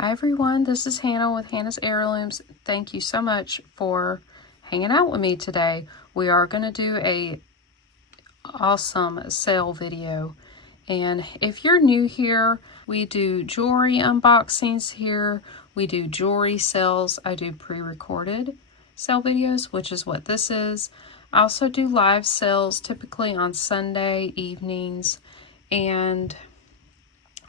Hi everyone, this is Hannah with Hannah's Heirlooms. Thank you so much for hanging out with me today. We are going to do a awesome sale video. And if you're new here, we do jewelry unboxings here. We do jewelry sales. I do pre-recorded sale videos, which is what this is. I also do live sales, typically on Sunday evenings. And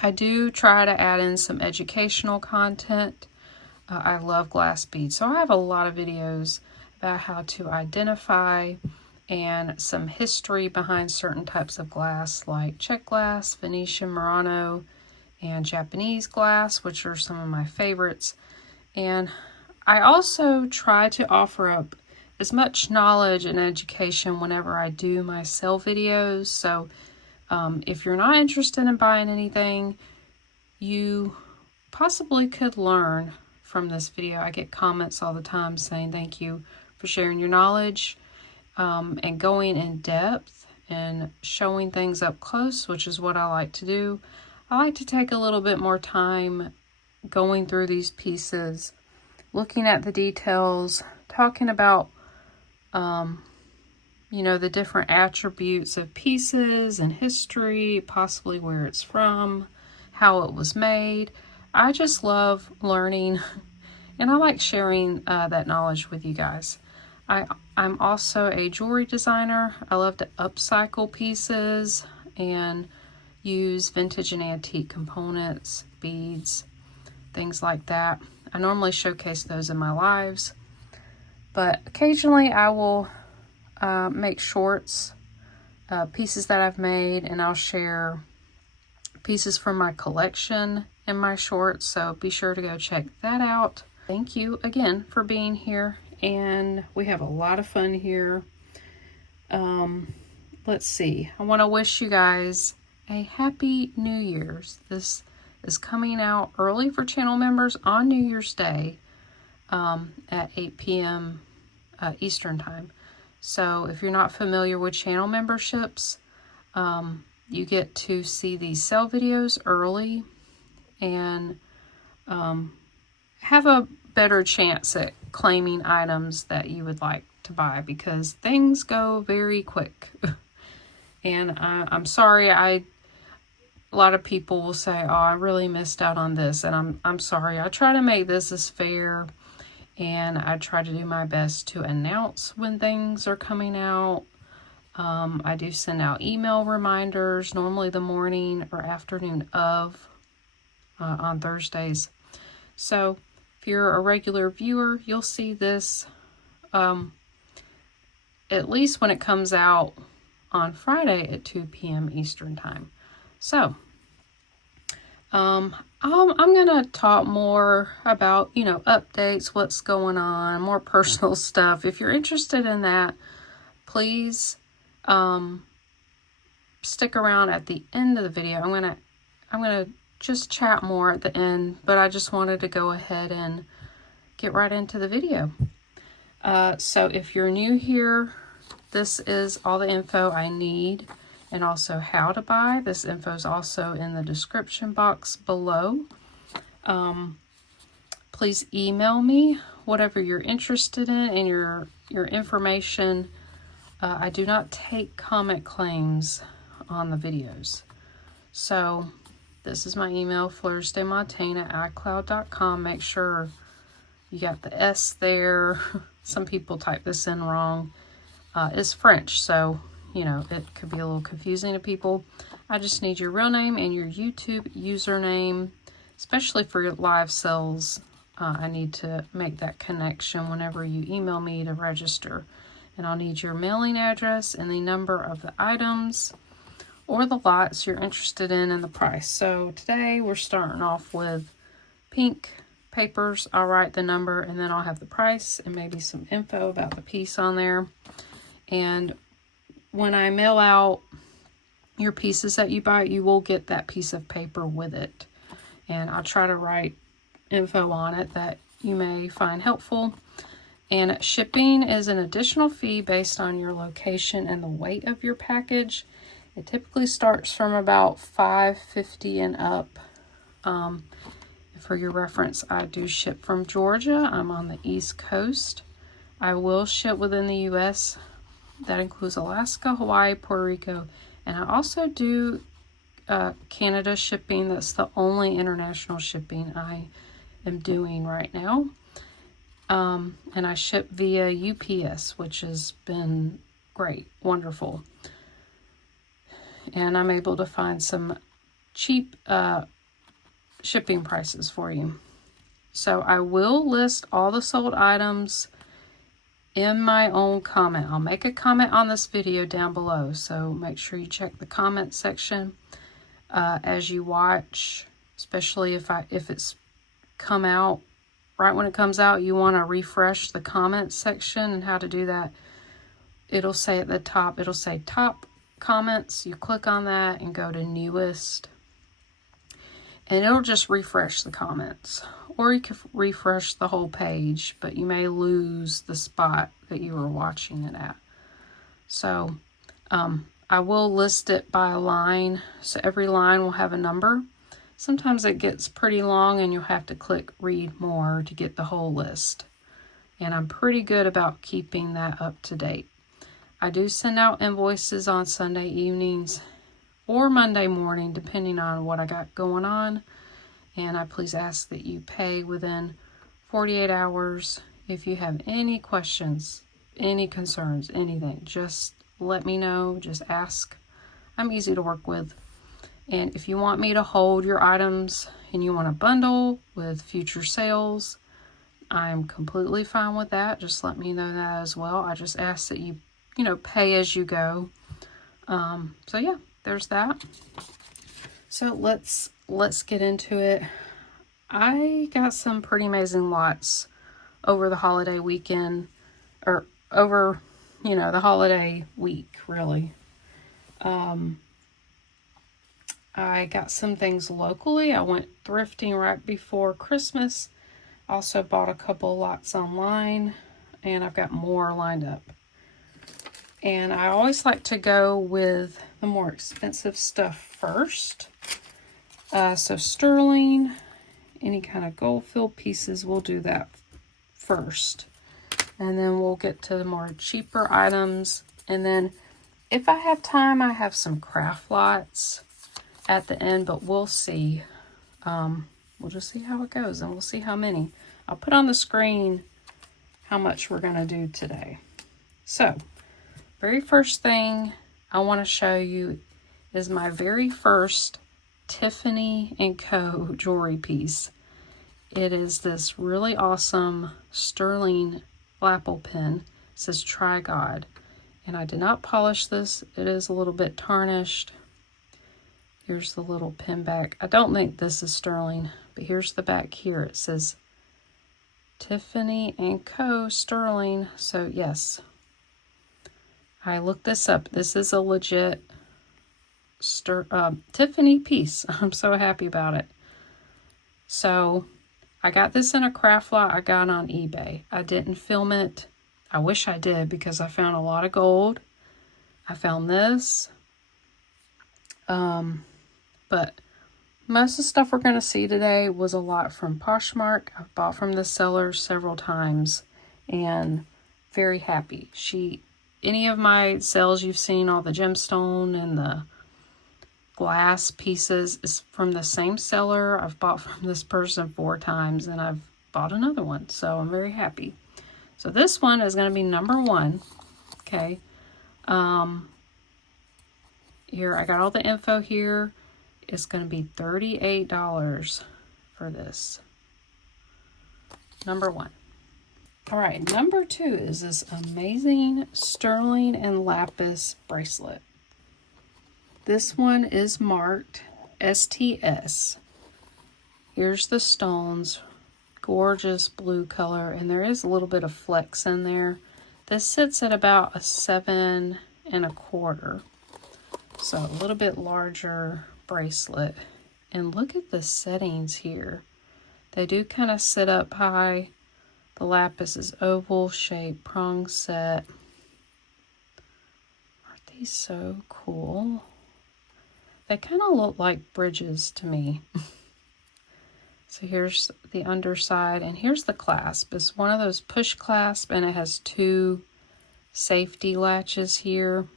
I do try to add in some educational content. I love glass beads, so I have a lot of videos about how to identify and some history behind certain types of glass like check glass, Venetian Murano, and Japanese glass, which are some of my favorites. And I also try to offer up as much knowledge and education whenever I do my sale videos. So if you're not interested in buying anything, you possibly could learn from this video. I get comments all the time saying thank you for sharing your knowledge and going in depth and showing things up close, which is what I like to do. I like to take a little bit more time going through these pieces, looking at the details, talking about the different attributes of pieces and history, possibly where it's from, how it was made. I just love learning and I like sharing that knowledge with you guys. I'm also a jewelry designer. I love to upcycle pieces and use vintage and antique components, beads, things like that. I normally showcase those in my lives, but occasionally I will make shorts, pieces that I've made, and I'll share pieces from my collection in my shorts, so be sure to go check that out. Thank you again for being here, and we have a lot of fun here. Let's see, I want to wish you guys a happy New Year's. This is coming out early for channel members on New Year's Day at 8 p.m. Eastern time. So if you're not familiar with channel memberships, you get to see these sale videos early and have a better chance at claiming items that you would like to buy, because things go very quick. And I'm sorry, a lot of people will say, oh, I really missed out on this, and I'm sorry. I try to make this as fair, and I try to do my best to announce when things are coming out. I do send out email reminders, normally the morning or afternoon of on Thursdays. So if you're a regular viewer, you'll see this at least when it comes out on Friday at 2 p.m. Eastern time. So I'm going to talk more about, updates, what's going on, more personal stuff. If you're interested in that, please stick around at the end of the video. I'm going to just chat more at the end, but I just wanted to go ahead and get right into the video. So if you're new here, this is all the info I need, and also how to buy. This info is also in the description box below. Please email me whatever you're interested in and your information. I do not take comment claims on the videos. So this is my email, fleursdemontagne@icloud.com. Make sure you got the S there. Some people type this in wrong. It's French, so it could be a little confusing to people. I just need your real name and your YouTube username, especially for your live sales. I need to make that connection whenever you email me to register. And I'll need your mailing address and the number of the items or the lots you're interested in and the price. So today we're starting off with pink papers. I'll write the number and then I'll have the price and maybe some info about the piece on there. And when I mail out your pieces that you buy, you will get that piece of paper with it. And I'll try to write info on it that you may find helpful. And shipping is an additional fee based on your location and the weight of your package. It typically starts from about $5.50 and up. For your reference, I do ship from Georgia. I'm on the East Coast. I will ship within the U.S. That includes Alaska, Hawaii, Puerto Rico, and I also do Canada shipping. That's the only international shipping I am doing right now. And I ship via UPS, which has been great, wonderful. And I'm able to find some cheap shipping prices for you. So I will list all the sold items in my own comment. I'll make a comment on this video down below, so make sure you check the comment section as you watch, especially if it's come out right when it comes out. You want to refresh the comment section, and how to do that, it'll say at the top, it'll say top comments. You click on that and go to newest, and it'll just refresh the comments, or you can refresh the whole page, but you may lose the spot that you were watching it at. So I will list it by a line, so every line will have a number. Sometimes it gets pretty long and you'll have to click read more to get the whole list, and I'm pretty good about keeping that up to date. I do send out invoices on Sunday evenings or Monday morning, depending on what I got going on. And I please ask that you pay within 48 hours. If you have any questions, any concerns, anything, just let me know. Just ask. I'm easy to work with. And if you want me to hold your items and you want a bundle with future sales, I'm completely fine with that. Just let me know that as well. I just ask that you pay as you go. So yeah, there's that. So let's get into it. I got some pretty amazing lots over the holiday weekend, or over, the holiday week, really. I got some things locally. I went thrifting right before Christmas. Also bought a couple lots online, and I've got more lined up. And I always like to go with the more expensive stuff first. So sterling, any kind of gold filled pieces, we'll do that first. And then we'll get to the more cheaper items. And then if I have time, I have some craft lots at the end, but we'll see. We'll just see how it goes, and we'll see how many. I'll put on the screen how much we're going to do today. So, very first thing I want to show you is my very first Tiffany & Co. jewelry piece. It is this really awesome sterling lapel pin. It says Try God. And I did not polish this. It is a little bit tarnished. Here's the little pin back. I don't think this is sterling, but here's the back here. It says Tiffany & Co. sterling. So yes, I looked this up. This is a legit Tiffany piece. I'm so happy about it. So I got this in a craft lot I got on eBay. I didn't film it. I wish I did, because I found a lot of gold. I found this. But most of the stuff we're going to see today was a lot from Poshmark. I've bought from the seller several times and very happy. Any of my sales you've seen, all the gemstone and the glass pieces, is from the same seller. I've bought from this person 4 times, and I've bought another one, so I'm very happy. So this one is going to be number 1. Okay. Here, I got all the info here. It's going to be $38 for this. Number 1. All right, number 2 is this amazing sterling and lapis bracelet. This one is marked STS. Here's the stones, gorgeous blue color, and there is a little bit of flex in there. This sits at about a 7 1/4, so a little bit larger bracelet. And look at the settings here. They do kind of sit up high. The lapis is oval shape, prong set. Aren't these so cool? They kind of look like bridges to me. So here's the underside, and here's the clasp. It's one of those push clasp, and it has 2 safety latches here.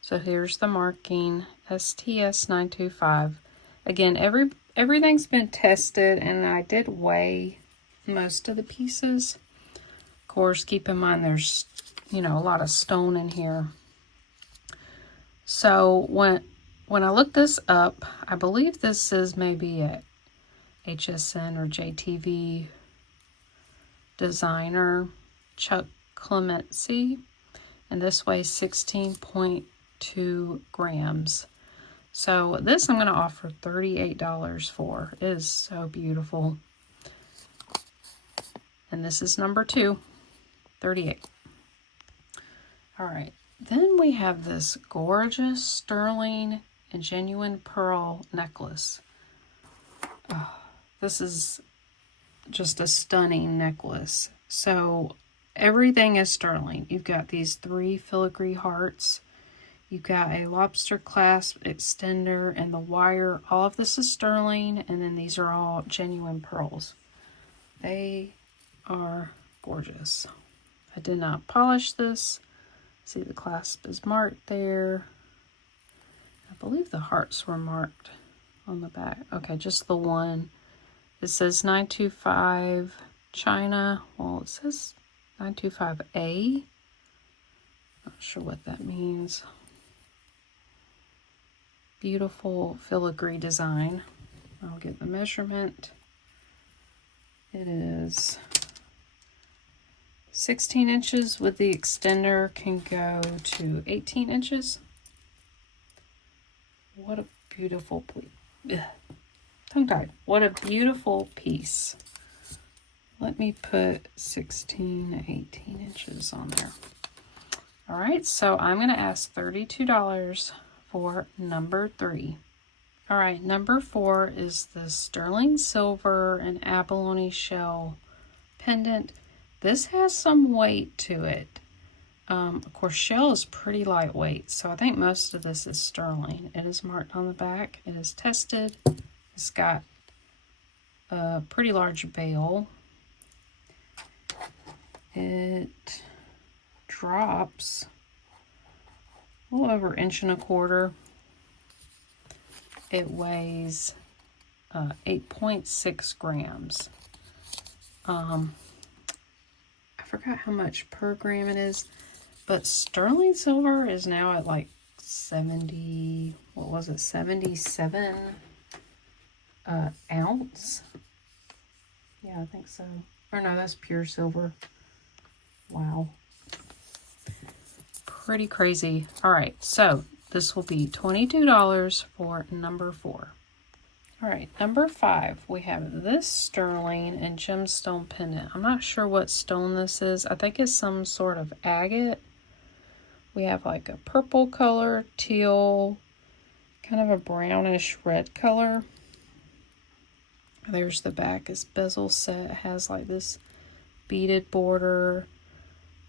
So here's the marking, STS 925. Again, everything's been tested, and I did weigh most of the pieces. Of course, keep in mind there's, you know, a lot of stone in here. So when I looked this up, I believe this is maybe at HSN or JTV designer Chuck Clemency, and this weighs 16.2 grams. So this I'm going to offer $38 for. It is so beautiful. And this is number 2, 38. All right, then we have this gorgeous sterling and genuine pearl necklace. Oh, this is just a stunning necklace. So everything is sterling. You've got these 3 filigree hearts. You've got a lobster clasp extender and the wire. All of this is sterling, and then these are all genuine pearls. They are gorgeous. I did not polish this. See, the clasp is marked there. I believe the hearts were marked on the back. Okay, just the one. It says 925 China. Well, it says 925A. Not sure what that means. Beautiful filigree design. I'll get the measurement. It is 16 inches with the extender, can go to 18 inches. What a beautiful tongue-tied. What a beautiful piece. Let me put 16, 18 inches on there. All right, so I'm going to ask $32 for number 3. All right, number 4 is the sterling silver and abalone shell pendant. This has some weight to it. Of course, shell is pretty lightweight, so I think most of this is sterling. It is marked on the back. It is tested. It's got a pretty large bail. It drops a little over 1.25 inches. It weighs 8.6 grams. I forgot how much per gram it is, but sterling silver is now at like 70, what was it, 77 ounce? Yeah, I think so. Or no, that's pure silver. Wow. Pretty crazy. All right, so this will be $22 for number 4. All right, number 5, we have this sterling and gemstone pendant. I'm not sure what stone this is. I think it's some sort of agate. We have like a purple color, teal, kind of a brownish red color. There's the back. It's bezel set. It has like this beaded border.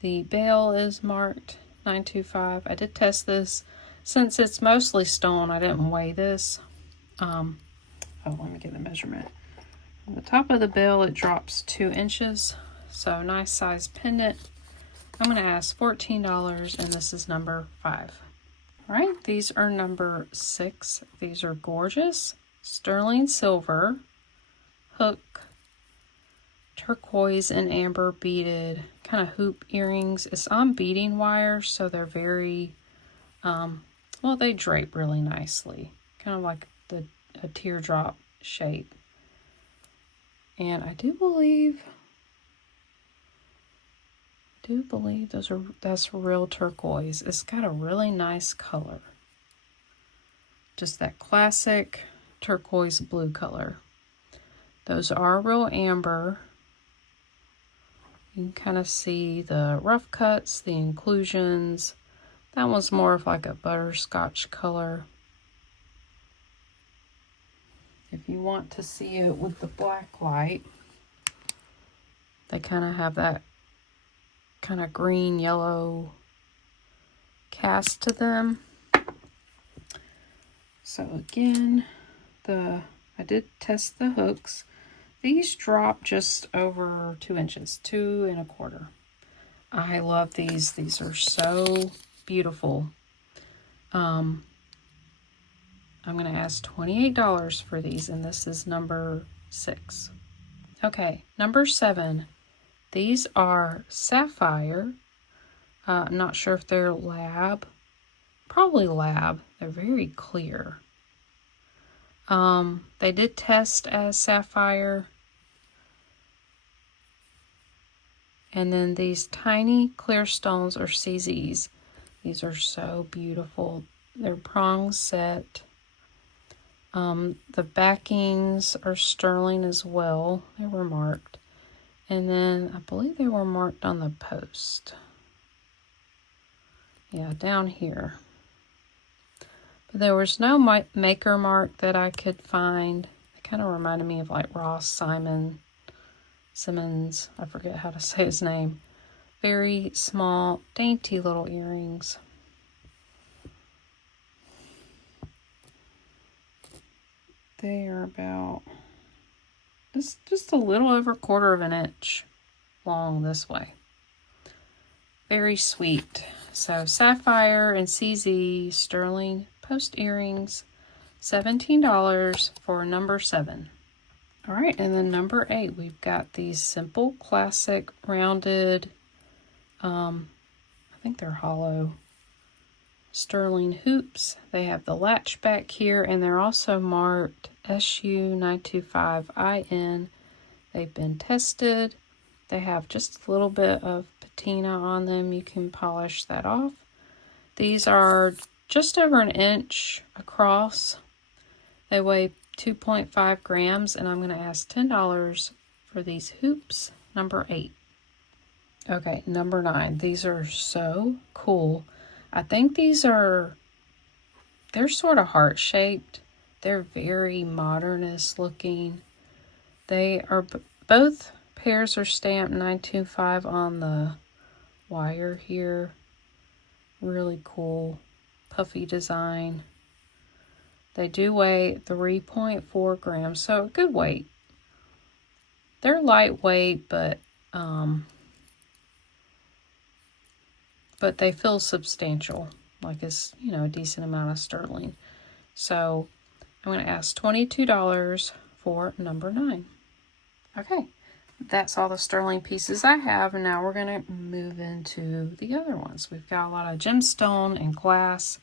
The bail is marked 925. I did test this. Since it's mostly stone, I didn't weigh this. Oh, let me get the measurement. On the top of the bail, it drops 2 inches. So nice size pendant. I'm going to ask $14, and this is number 5. All right, these are number 6. These are gorgeous. Sterling silver, hook, turquoise and amber beaded kind of hoop earrings. It's on beading wire, so they're very, well, they drape really nicely. Kind of like a teardrop shape. And I do believe that's real turquoise. It's got a really nice color. Just that classic turquoise blue color. Those are real amber. You can kind of see the rough cuts, the inclusions. That one's more of like a butterscotch color. If you want to see it with the black light, they kind of have that kind of green yellow cast to them. So again, I I did test the hooks. These drop just over 2 inches, 2 1/4. I love these. These are so beautiful. I'm going to ask $28 for these, and this is number 6. Okay, number 7. These are sapphire. I'm not sure if they're lab. Probably lab. They're very clear. They did test as sapphire. And then these tiny clear stones are CZs. These are so beautiful. They're prong set. The backings are sterling as well. They were marked. And then I believe they were marked on the post. Yeah, down here. But there was no maker mark that I could find. It kind of reminded me of like Ross Simmons. I forget how to say his name. Very small, dainty little earrings. They are about just a little over 1/4 of an inch long this way. Very sweet. So sapphire and CZ sterling post earrings, $17 for number 7. All right, and then number 8, we've got these simple classic rounded, I think they're hollow sterling hoops. They have the latch back here, and they're also marked SU925IN. They've been tested. They have just a little bit of patina on them. You can polish that off. These are just over an inch across. They weigh 2.5 grams, and I'm going to ask $10 for these hoops. Number 8. Okay, number 9. These are so cool. I think they're sort of heart-shaped. They're very modernist looking. They are, both pairs are stamped 925 on the wire here. Really cool, puffy design. They do weigh 3.4 grams, so a good weight. They're lightweight, but they feel substantial, like it's, a decent amount of sterling. So I'm going to ask $22 for number 9. Okay, that's all the sterling pieces I have, and now we're going to move into the other ones. We've got a lot of gemstone and glass.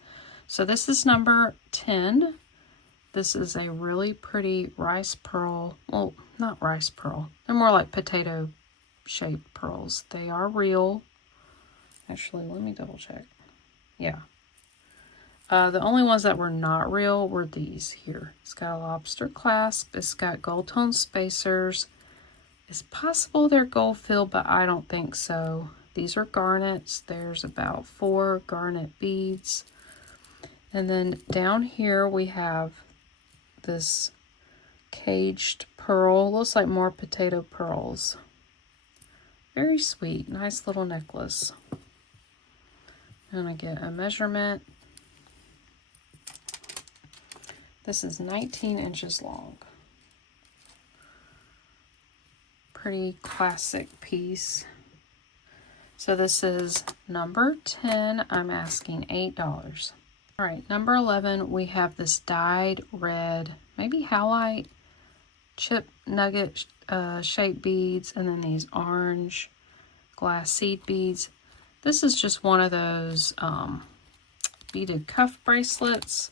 So this is number 10. This is a really pretty rice pearl. Well, not rice pearl. They're more like potato-shaped pearls. They are real. Actually, let me double check. Yeah. The only ones that were not real were these here. It's got a lobster clasp. It's got gold tone spacers. It's possible they're gold filled, but I don't think so. These are garnets. There's about 4 garnet beads. And then down here we have this caged pearl. Looks like more potato pearls. Very sweet. Nice little necklace. I'm going to get a measurement. This is 19 inches long. Pretty classic piece. So this is number 10. I'm asking $8. All right, number 11, we have this dyed red, maybe halite, chip nugget shaped beads, and then these orange glass seed beads. This is just one of those beaded cuff bracelets.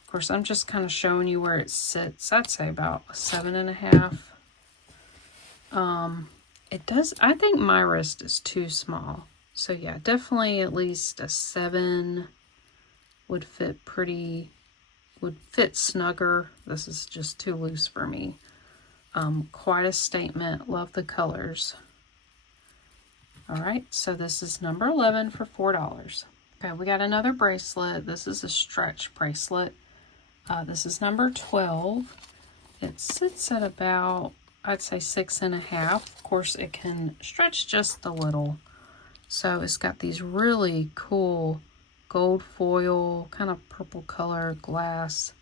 Of course, I'm just kind of showing you where it sits. I'd say about a 7.5. I think my wrist is too small. So yeah, definitely at least a 7 would fit snugger. This is just too loose for me. Quite a statement. Love the colors. All right, so this is number 11 for $4. Okay, we got another bracelet. This is a stretch bracelet. This is number 12. It sits at about, I'd say 6.5. Of course, it can stretch just a little. So it's got these really cool gold foil, kind of purple color glass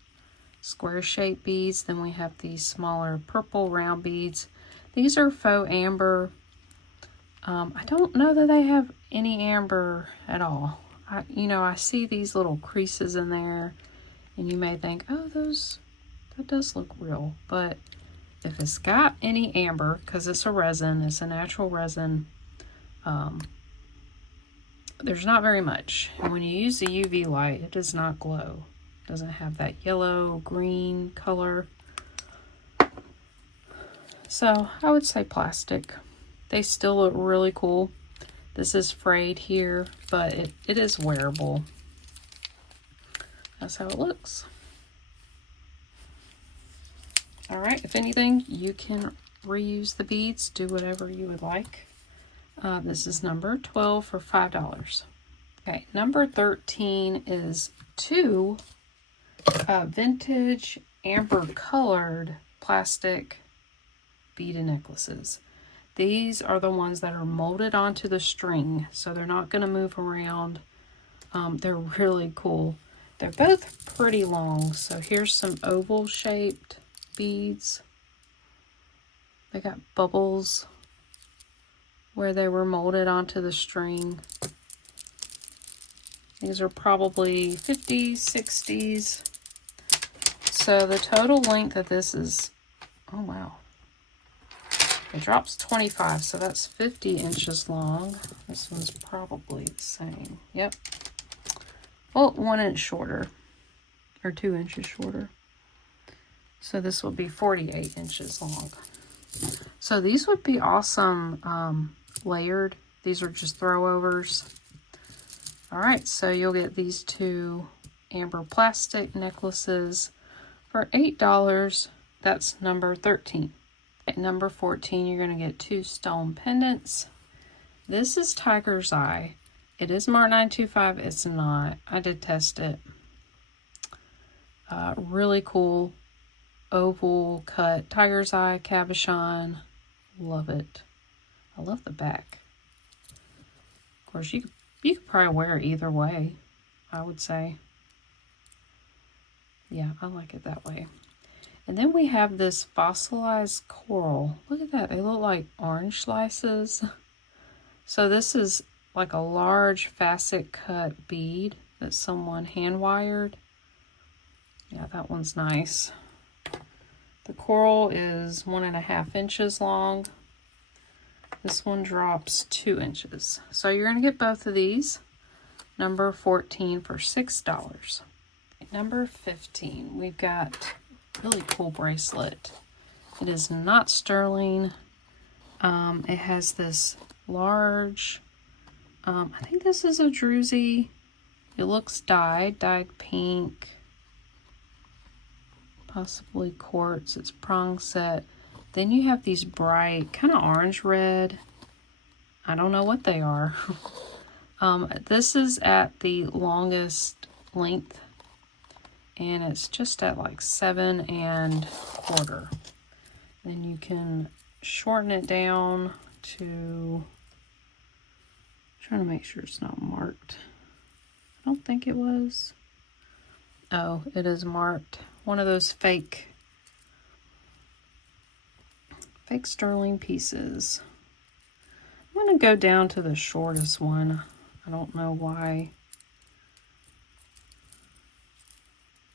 square shaped beads. Then we have these smaller purple round beads. These are faux amber. I don't know that they have any amber at all. I see these little creases in there, and you may think, oh, that does look real. But if it's got any amber, because it's a resin, it's a natural resin, there's not very much. And when you use the UV light, it does not glow. It doesn't have that yellow, green color. So I would say plastic. They still look really cool. This is frayed here, but it is wearable. That's how it looks. All right, if anything, you can reuse the beads, do whatever you would like. This is number 12 for $5. Okay, number 13 is 2 vintage amber colored plastic beaded necklaces. These are the ones that are molded onto the string, so they're not going to move around. They're really cool. They're both pretty long. So here's some oval shaped beads. They got bubbles where they were molded onto the string. These are probably 50s, 60s. So the total length of this is, oh wow. It drops 25, so that's 50 inches long. This one's probably the same. Yep. Well, 1 inch shorter, or 2 inches shorter. So this would be 48 inches long. So these would be awesome layered. These are just throwovers. All right, so you'll get these 2 amber plastic necklaces for $8. That's number 13. At number 14, you're going to get 2 stone pendants. This is Tiger's Eye. It is Mark 925. It's not. I did test it. Really cool oval cut Tiger's Eye cabochon. Love it. I love the back. Of course, you could probably wear it either way, I would say. Yeah, I like it that way. And then we have this fossilized coral. Look at that. They look like orange slices. So this is like a large facet cut bead that someone hand wired. Yeah, that one's nice. The coral is 1.5 inches long. This one drops 2 inches. So you're going to get both of these. Number 14 for $6. Number 15, we've got really cool bracelet. It is not sterling. It has this large, I think this is a druzy. It looks dyed pink, possibly quartz. It's prong set. Then you have these bright, kind of orange red. I don't know what they are. This is at the longest length, and it's just at like 7 1/4. Then you can shorten it down to, trying to make sure it's not marked. I don't think it was. Oh, it is marked. One of those fake sterling pieces. I'm going to go down to the shortest one. I don't know why.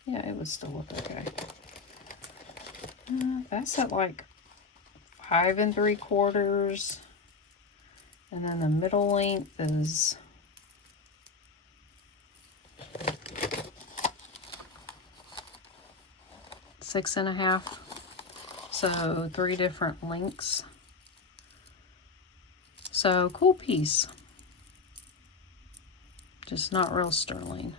Yeah, it would still look okay. That's at like 5 3/4. And then the middle length is 6 1/2. So 3 different lengths. So cool piece. Just not real sterling.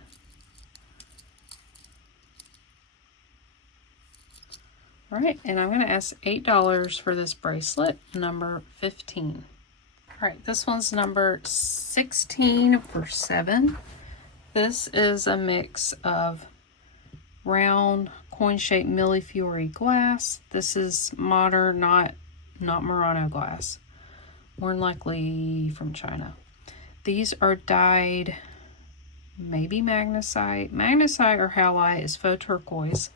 All right, and I'm going to ask $8 for this bracelet, number 15. All right, this one's number 16 for $7. This is a mix of round coin-shaped millefiori glass. This is modern, not Murano glass. More than likely from China. These are dyed, maybe magnesite. Magnesite or halite is faux turquoise.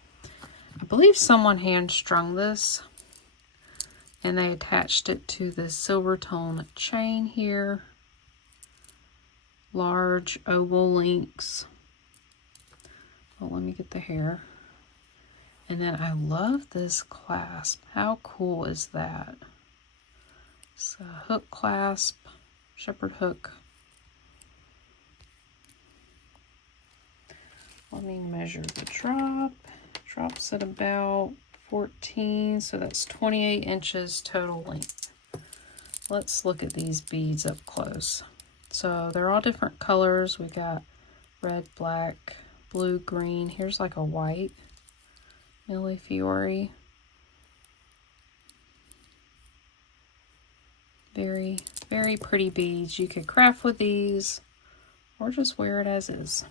I believe someone hand strung this, and they attached it to this silver tone chain here. Large oval links. Well, let me get the hair. And then I love this clasp. How cool is that? It's a hook clasp, shepherd hook. Let me measure the drop. Drops at about 14, so that's 28 inches total length. Let's look at these beads up close. So they're all different colors. We got red, black, blue, green. Here's like a white Millefiori. Very, very pretty beads. You could craft with these or just wear it as is.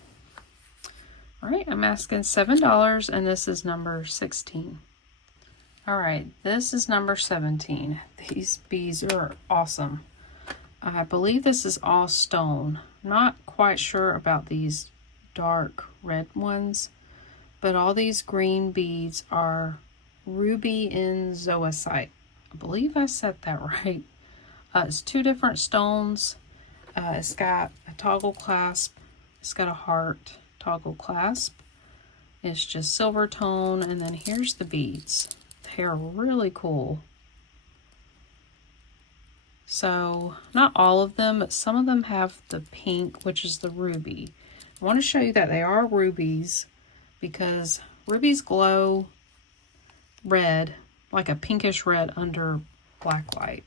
All right, I'm asking $7, and this is number 16. All right, this is number 17. These beads are awesome. I believe this is all stone. I'm not quite sure about these dark red ones, but all these green beads are ruby in zoisite. I believe I said that right. It's two different stones. It's got a toggle clasp. It's got a heart toggle clasp. It's just silver tone, and then here's the beads. They're really cool. So not all of them, but some of them have the pink, which is the ruby. I want to show you that they are rubies because rubies glow red, like a pinkish red under black light.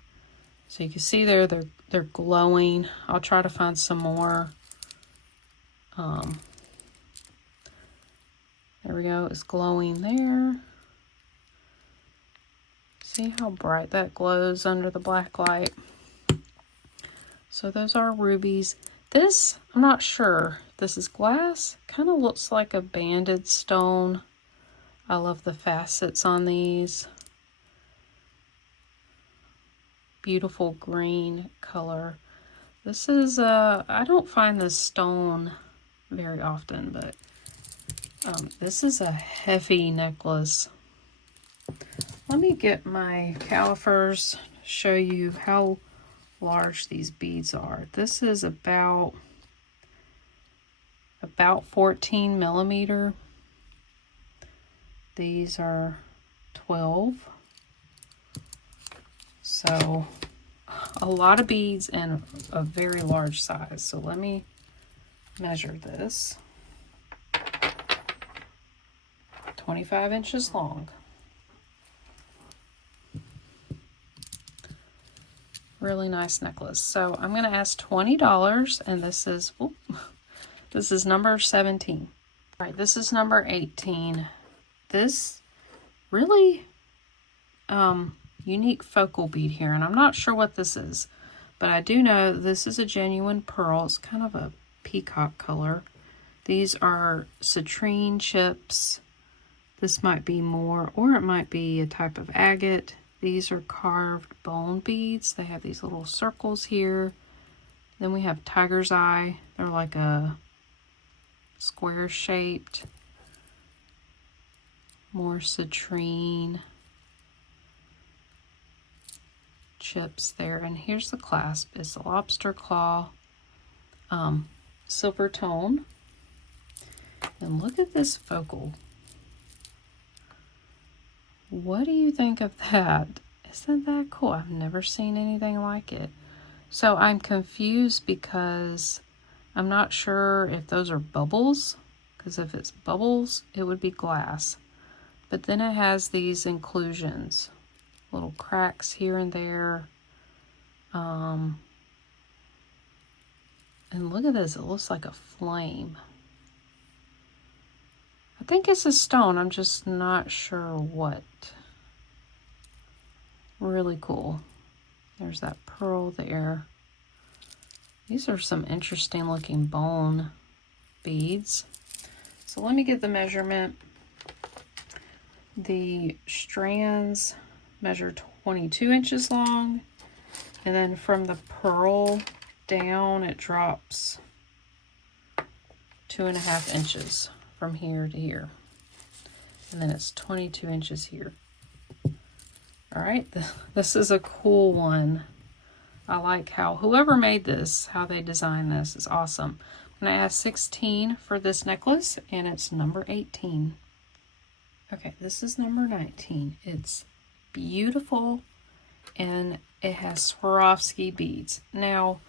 So you can see there, they're glowing. I'll try to find some more. There we go, it's glowing there. See how bright that glows under the black light? So those are rubies. This, I'm not sure. This is glass. Kind of looks like a banded stone. I love the facets on these. Beautiful green color. This is, I don't find this stone very often, but this is a heavy necklace. Let me get my calipers, show you how large these beads are. This is about 14 millimeter. These are 12. So a lot of beads and a very large size. So let me measure this. 25 inches long. Really nice necklace. So I'm going to ask $20, and this is number 17. All right, this is number 18. This really unique focal bead here, and I'm not sure what this is, but I do know this is a genuine pearl. It's kind of a peacock color. These are citrine chips. This might be more, or it might be a type of agate. These are carved bone beads. They have these little circles here. Then we have tiger's eye. They're like a square shaped. More citrine chips there. And here's the clasp. It's a lobster claw, silver tone. And look at this focal. What do you think of that? Isn't that cool? I've never seen anything like it. So I'm confused because I'm not sure if those are bubbles, because if it's bubbles, it would be glass. But then it has these inclusions, little cracks here and there. And look at this, it looks like a flame. I think it's a stone, I'm just not sure what. Really cool. There's that pearl there. These are some interesting looking bone beads. So let me get the measurement. The strands measure 22 inches long, and then from the pearl down it drops 2.5 inches from here to here. and then it's 22 inches here. All right, this is a cool one. I like how whoever made this, how they designed this is awesome. I'm going to add 16 for this necklace, and it's number 18. Okay, this is number 19. It's beautiful, and it has Swarovski beads. Now,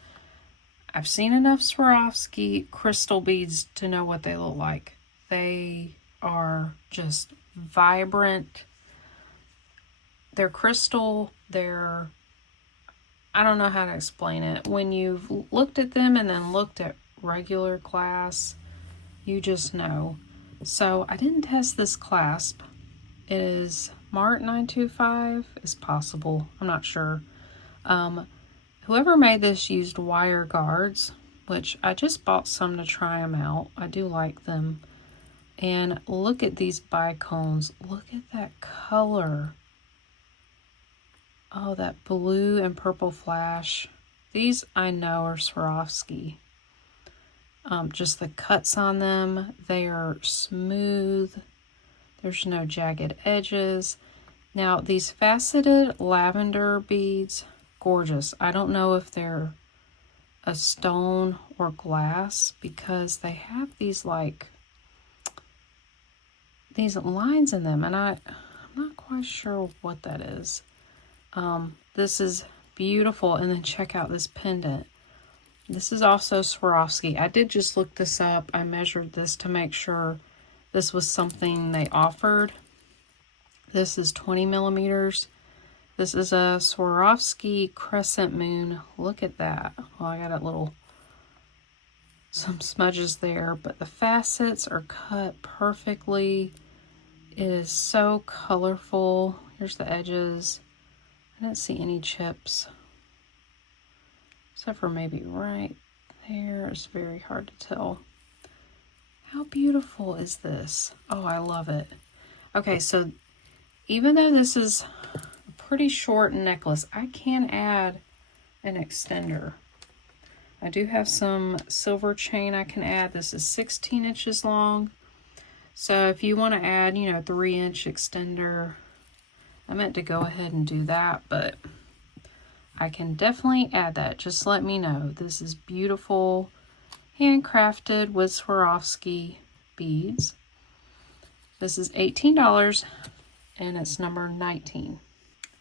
I've seen enough Swarovski crystal beads to know what they look like. They are just vibrant. They're crystal. I don't know how to explain it. When you've looked at them and then looked at regular glass, you just know. So I didn't test this clasp. It is Mart 925. It's possible. I'm not sure. Whoever made this used wire guards, which I just bought some to try them out. I do like them. And look at these bicones. Look at that color. Oh, that blue and purple flash. These I know are Swarovski. Just the cuts on them, they are smooth. There's no jagged edges. Now, these faceted lavender beads, gorgeous. I don't know if they're a stone or glass because they have these these lines in them, and I'm not quite sure what that is. This is beautiful, and then check out this pendant. This is also Swarovski. I did just look this up. I measured this to make sure this was something they offered. This is 20 millimeters. This is a Swarovski crescent moon. Look at that. Oh, I got some smudges there, but the facets are cut perfectly. It is so colorful. Here's the edges. I didn't see any chips, except for maybe right there. It's very hard to tell. How beautiful is this? Oh, I love it. Okay, so even though this is a pretty short necklace, I can add an extender. I do have some silver chain I can add. This is 16 inches long. So if you want to add, 3-inch extender, I meant to go ahead and do that, but I can definitely add that. Just let me know. This is beautiful, handcrafted with Swarovski beads. This is $18, and it's number 19.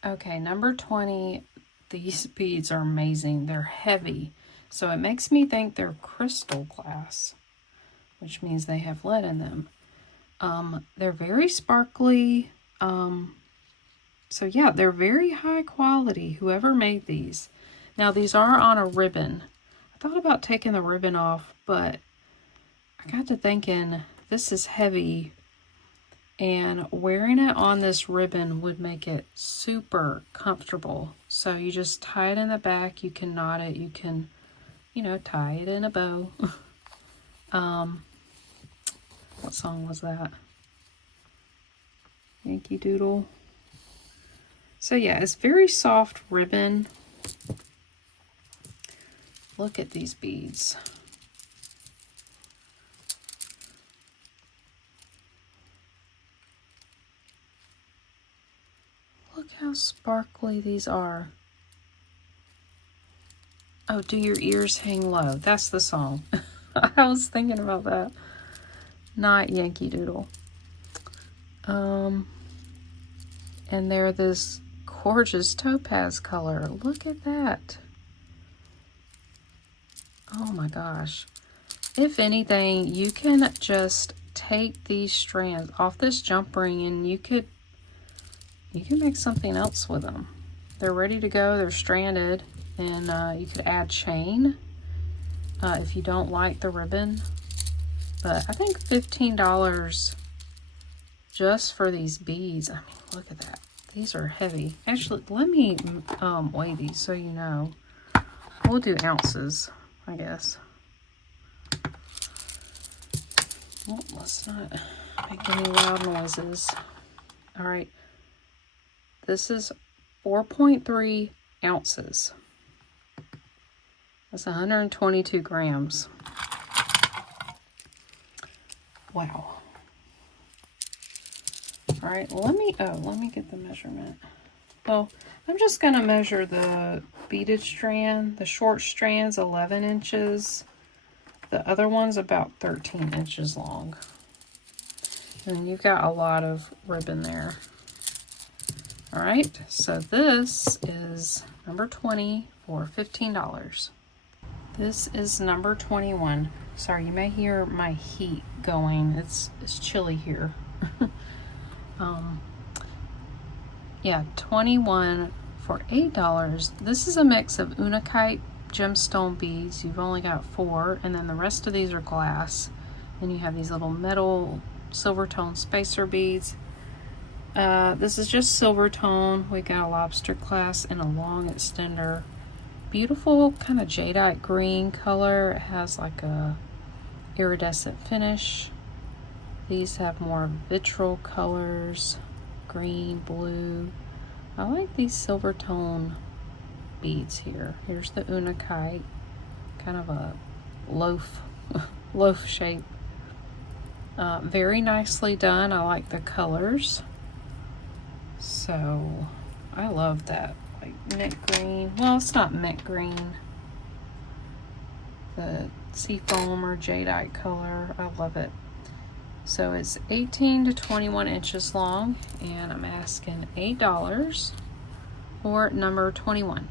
Okay, number 20. These beads are amazing. They're heavy, so it makes me think they're crystal glass, which means they have lead in them. They're very sparkly. So yeah, they're very high quality, whoever made these. Now these are on a ribbon. I thought about taking the ribbon off, but I got to thinking this is heavy, and wearing it on this ribbon would make it super comfortable. So you just tie it in the back, you can knot it, you can, tie it in a bow. What song was that? Yankee Doodle. So yeah, it's very soft ribbon. Look at these beads. Look how sparkly these are. Oh, do your ears hang low? That's the song. I was thinking about that. Not Yankee Doodle. And they're this gorgeous topaz color. Look at that. Oh my gosh. If anything, you can just take these strands off this jump ring and you can make something else with them. They're ready to go. They're stranded, and you could add chain if you don't like the ribbon. But I think $15 just for these beads. I mean, look at that. These are heavy. Actually, let me weigh these so you know. We'll do ounces, I guess. Well, let's not make any loud noises. All right. This is 4.3 ounces. That's 122 grams. Wow. All right, let me get the measurement. Well, I'm just gonna measure the beaded strand. The short strand's 11 inches. The other one's about 13 inches long. And you've got a lot of ribbon there. All right, so this is number 20 for $15. This is number 21. Sorry, you may hear my heat going. It's chilly here. Yeah, 21 for $8. This is a mix of unakite gemstone beads. You've only got 4, and then the rest of these are glass. And you have these little metal silver tone spacer beads. This is just silver tone. We got a lobster clasp and a long extender. Beautiful kind of jadeite green color. It has like a iridescent finish. These have more vitriol colors, green, blue. I like these silver tone beads here. Here's the unakite, kind of a loaf shape. Very nicely done. I like the colors. So I love that, like mint green. Well, it's not mint green. The seafoam or jadeite color. I love it. So it's 18 to 21 inches long, and I'm asking $8 for number 21.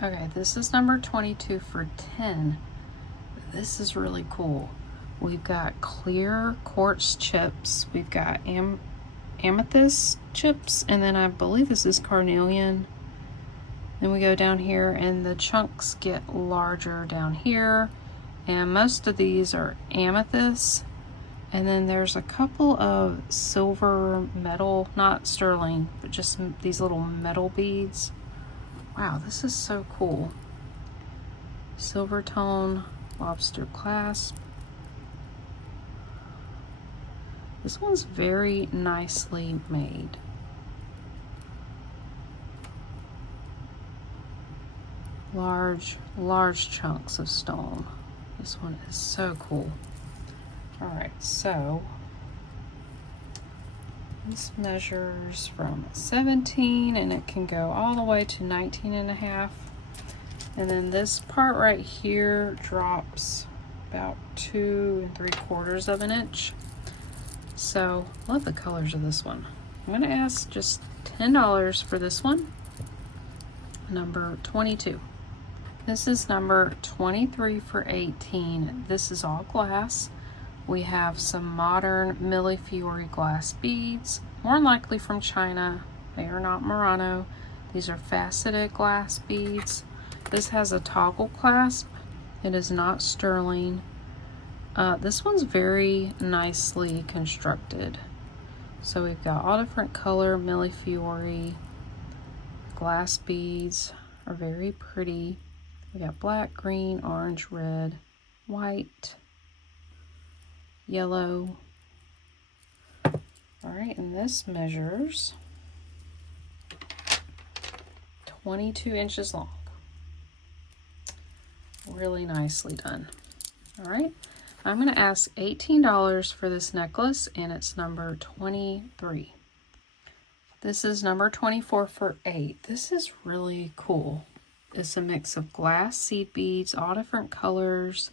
Okay, this is number 22 for $10. This is really cool. We've got clear quartz chips. We've got amethyst chips, and then I believe this is carnelian. Then we go down here, and the chunks get larger down here, and most of these are amethyst. And then there's a couple of silver metal, not sterling, but just these little metal beads. Wow, this is so cool. Silver tone lobster clasp. This one's very nicely made. Large chunks of stone. This one is so cool. All right, so this measures from 17, and it can go all the way to 19 and a half. And then this part right here drops about 2 3/4 of an inch. So love the colors of this one. I'm gonna ask just $10 for this one. Number 22. This is number 23 for 18. This is all glass. We have some modern Millefiori glass beads, more than likely from China. They are not Murano. These are faceted glass beads. This has a toggle clasp. It is not sterling. This one's very nicely constructed. So we've got all different color Millefiori glass beads, are very pretty. We got black, green, orange, red, white, yellow. All right, and this measures 22 inches long. Really nicely done. All right, I'm going to ask $18 for this necklace, and it's number 23. This is number 24 for $8. This is really cool. It's a mix of glass seed beads, all different colors.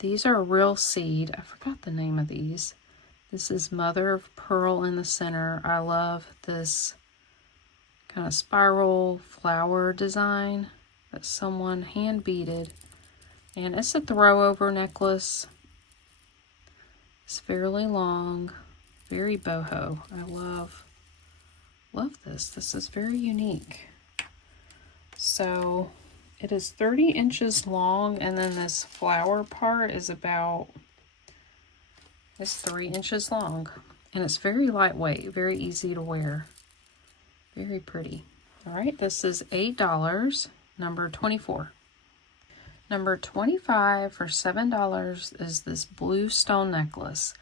These are real seed. I forgot the name of these. This is mother of pearl in the center. I love this kind of spiral flower design that someone hand beaded. And it's a throw over necklace. It's fairly long, very boho. I love this. This is very unique. So it is 30 inches long, and then this flower part is it's 3 inches long, and it's very lightweight, very easy to wear, very pretty. All right, this is $8, number 24. Number 25 for $7 is this blue stone necklace.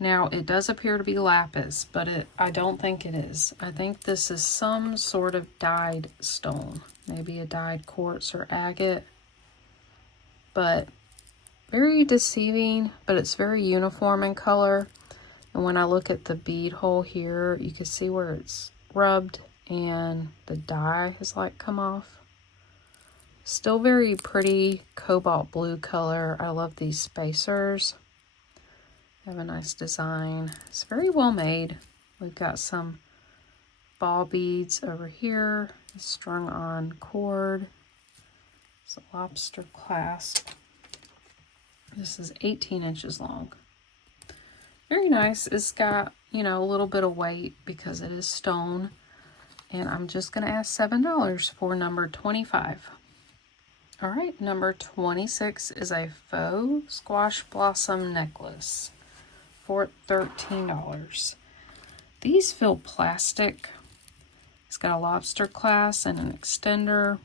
Now, it does appear to be lapis, but I don't think it is. I think this is some sort of dyed stone. Maybe a dyed quartz or agate. But very deceiving, but it's very uniform in color. And when I look at the bead hole here, you can see where it's rubbed and the dye has like come off. Still very pretty cobalt blue color. I love these spacers. They have a nice design. It's very well made. We've got some ball beads over here, strung on cord. It's a lobster clasp. This is 18 inches long. Very nice. It's got, you know, a little bit of weight because it is stone. And I'm just going to ask $7 for number 25. All right, number 26 is a faux squash blossom necklace for $13. These feel plastic. It's got a lobster clasp and an extender.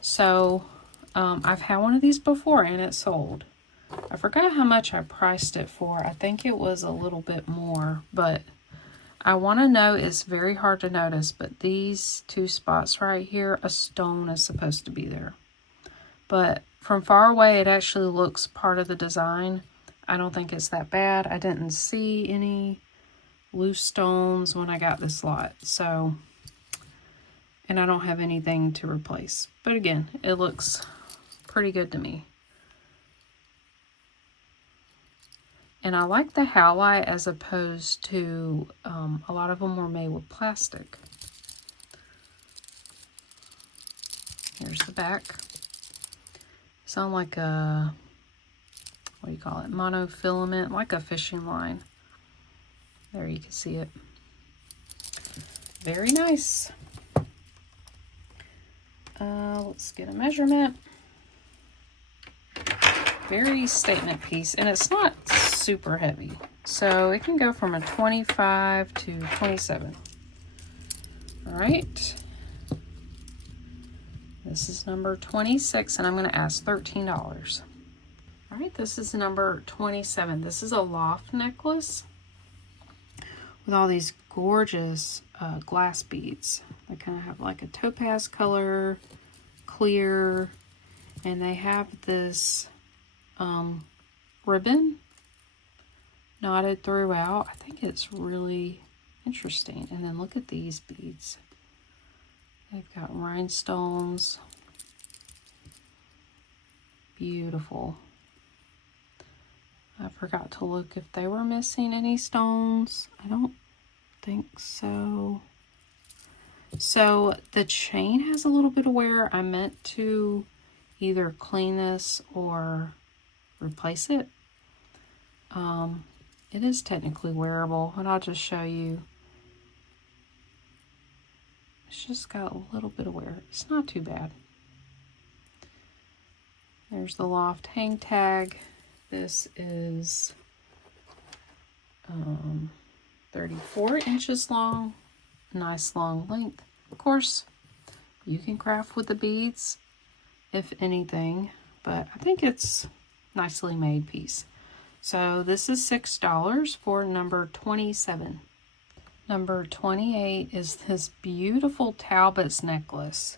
So I've had one of these before and it sold. I forgot how much I priced it for. I think it was a little bit more, but I want to know, it's very hard to notice, but these two spots right here, a stone is supposed to be there. But from far away, it actually looks part of the design. I don't think it's that bad. I didn't see any loose stones when I got this lot, so, and I don't have anything to replace. But again, it looks pretty good to me. And I like the howlite as opposed to, a lot of them were made with plastic. Here's the back. Sound like a, what do you call it? Monofilament, like a fishing line. There you can see it. Very nice. Let's get a measurement. Very statement piece, and it's not super heavy, so it can go from a 25 to 27. All right, this is number 26, and I'm going to ask $13. All right, this is number 27. This is a loft necklace with all these gorgeous glass beads. They kind of have like a topaz color, clear, and they have this ribbon knotted throughout. I think it's really interesting. And then look at these beads. They've got rhinestones. Beautiful. I forgot to look if they were missing any stones. I don't think so. So the chain has a little bit of wear. I meant to either clean this or replace it. It is technically wearable, and I'll just show you. It's just got a little bit of wear. It's not too bad. There's the loft hang tag. This is 34 inches long. Nice long length. Of course, you can craft with the beads, if anything, but I think it's nicely made piece. So this is $6 for number 27. Number 28 is this beautiful Talbot's necklace.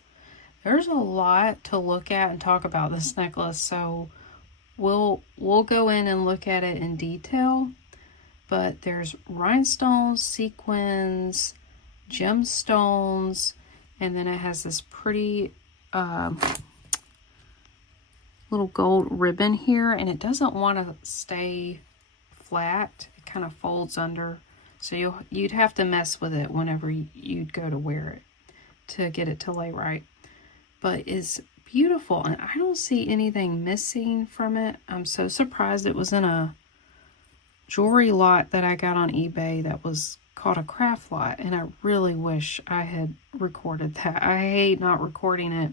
There's a lot to look at and talk about this necklace, so we'll go in and look at it in detail. But there's rhinestones, sequins, gemstones, and then it has this pretty little gold ribbon here, and it doesn't want to stay flat. It kind of folds under, so you'd have to mess with it whenever you'd go to wear it to get it to lay right. But it's beautiful, and I don't see anything missing from it. I'm so surprised. It was in a jewelry lot that I got on eBay that was called a craft lot, and I really wish I had recorded that. I hate not recording it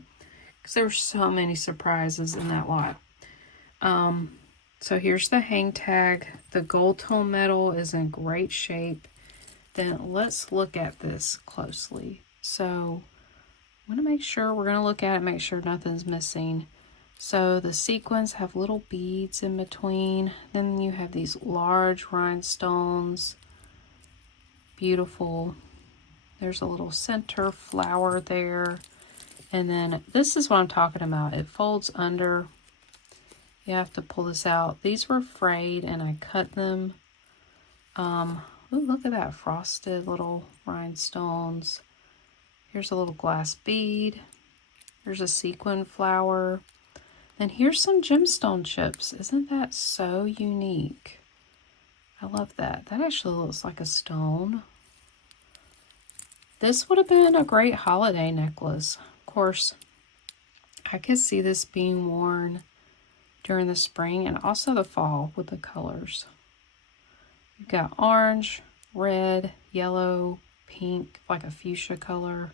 because there were so many surprises in that lot. So here's the hang tag. The gold tone metal is in great shape. Then let's look at this closely. So I'm going to make sure, we're going to look at it, make sure nothing's missing. So the sequins have little beads in between. Then you have these large rhinestones. Beautiful. There's a little center flower there. And then this is what I'm talking about. It folds under. You have to pull this out. These were frayed and I cut them Ooh, look at that, frosted little rhinestones. Here's a little glass bead. Here's a sequin flower. And here's some gemstone chips. Isn't that so unique? I love that. That actually looks like a stone. This would have been a great holiday necklace. Of course, I could see this being worn during the spring and also the fall with the colors. You've got orange, red, yellow, pink, like a fuchsia color.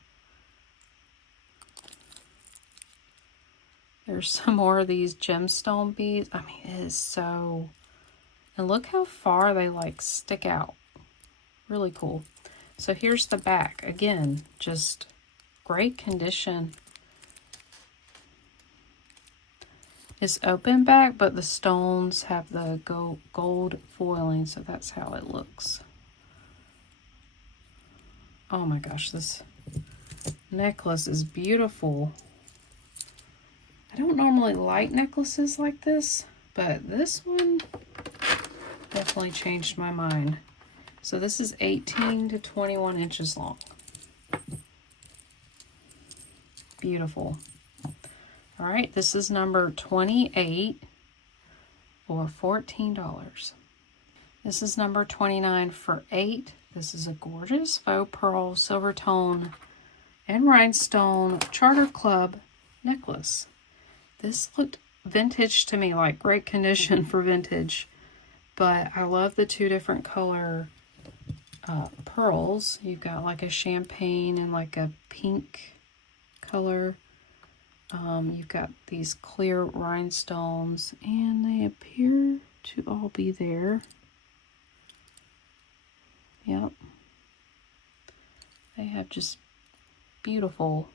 There's some more of these gemstone beads. I mean, it is so... And look how far they like stick out. Really cool. So here's the back. Again, just great condition. It's open back, but the stones have the gold foiling, so that's how it looks. Oh my gosh, this necklace is beautiful. I don't normally like necklaces like this, but this one definitely changed my mind. So this is 18 to 21 inches long. Beautiful. All right, this is number 28 for $14. This is number 29 for $8. This is a gorgeous faux pearl, silver tone, and rhinestone Charter Club necklace. This looked vintage to me, like great condition for vintage, but I love the two different color pearls. You've got like a champagne and like a pink color. You've got these clear rhinestones, and they appear to all be there. Yep. They have just beautiful,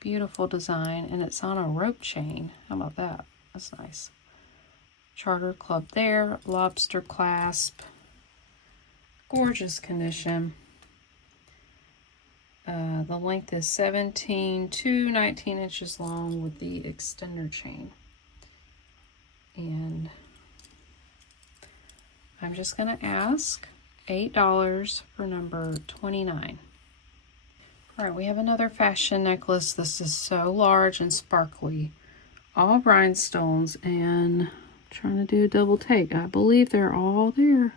beautiful design, and it's on a rope chain. How about that? That's nice. Charter Club there, lobster clasp. Gorgeous condition. The length is 17 to 19 inches long with the extender chain. And I'm just going to ask $8 for number 29. All right, we have another fashion necklace. This is so large and sparkly. All rhinestones, and I'm trying to do a double take. I believe they're all there.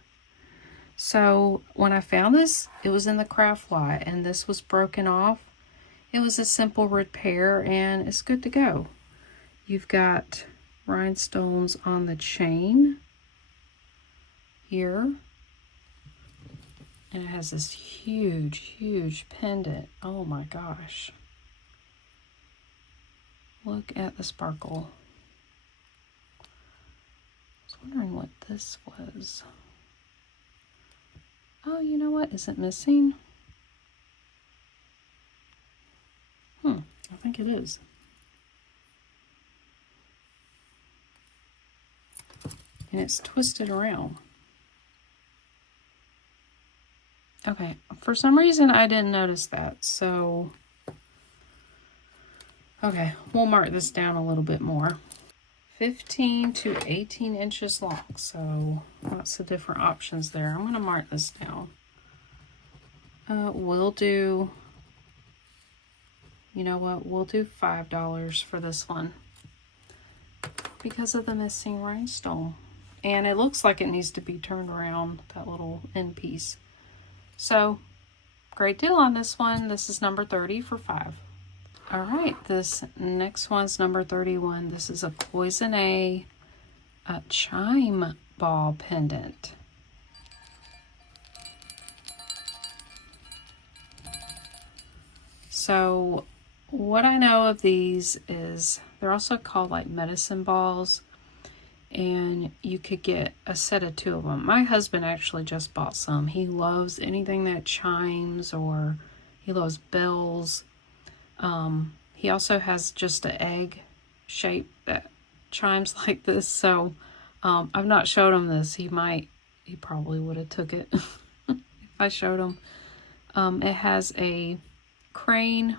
So when I found this, it was in the craft lot, and this was broken off. It was a simple repair, and it's good to go. You've got rhinestones on the chain here, and it has this huge, huge pendant. Oh my gosh. Look at the sparkle. I was wondering what this was. Oh, you know what? Is it missing? I think it is. And it's twisted around. Okay, for some reason I didn't notice that, so... Okay, we'll mark this down a little bit more. 15 to 18 inches long, so lots of different options there. I'm going to mark this down. We'll do, you know what, we'll do $5 for this one because of the missing rhinestone. And it looks like it needs to be turned around, that little end piece. So, great deal on this one. This is number 30 for $5. All right, this next one's number 31. This is a cloisonne chime ball pendant. So what I know of these is they're also called like medicine balls, and you could get a set of 2 of them. My husband actually just bought some. He loves anything that chimes, or he loves bells. He also has just an egg shape that chimes like this. So I've not showed him this. He probably would have took it if I showed him. It has a crane.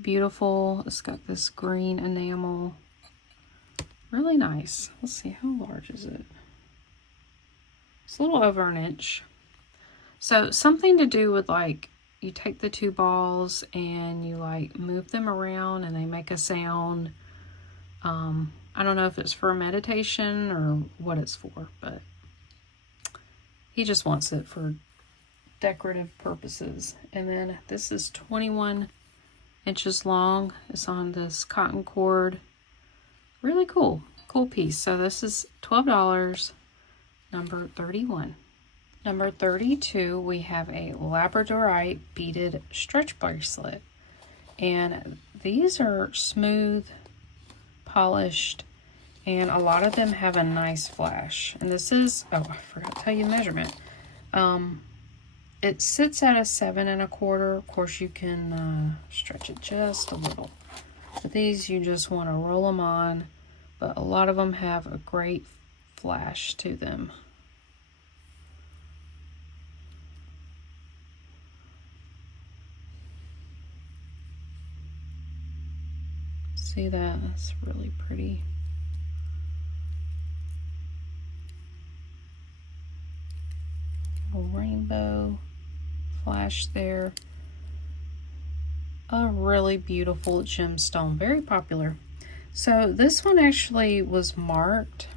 Beautiful. It's got this green enamel. Really nice. Let's see, how large is it? It's a little over an inch. So something to do with like, you take the two balls and you like move them around and they make a sound. I don't know if it's for meditation or what it's for, but he just wants it for decorative purposes. And then this is 21 inches long. It's on this cotton cord. Really cool. Cool piece. So this is $12, number 31. Number 32, we have a labradorite beaded stretch bracelet. And these are smooth, polished, and a lot of them have a nice flash. And this is, oh, I forgot to tell you the measurement. It sits at a 7 1/4. Of course, you can stretch it just a little. But these, you just want to roll them on. But a lot of them have a great flash to them. See that? That's really pretty. A rainbow flash there. A really beautiful gemstone, very popular. So this one actually was marked.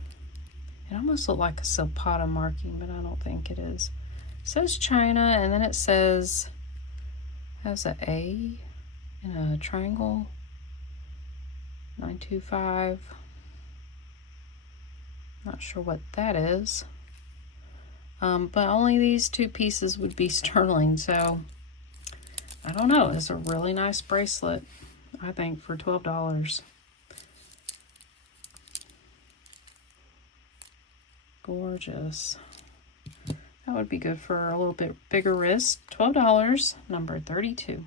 It almost looked like a Zapata marking, but I don't think it is. It says China, and then it says, has an A and a triangle. 925. Not sure what that is. But only these two pieces would be sterling, so I don't know. It's a really nice bracelet, I think, for $12. Gorgeous. That would be good for a little bit bigger wrist. $12, number 32.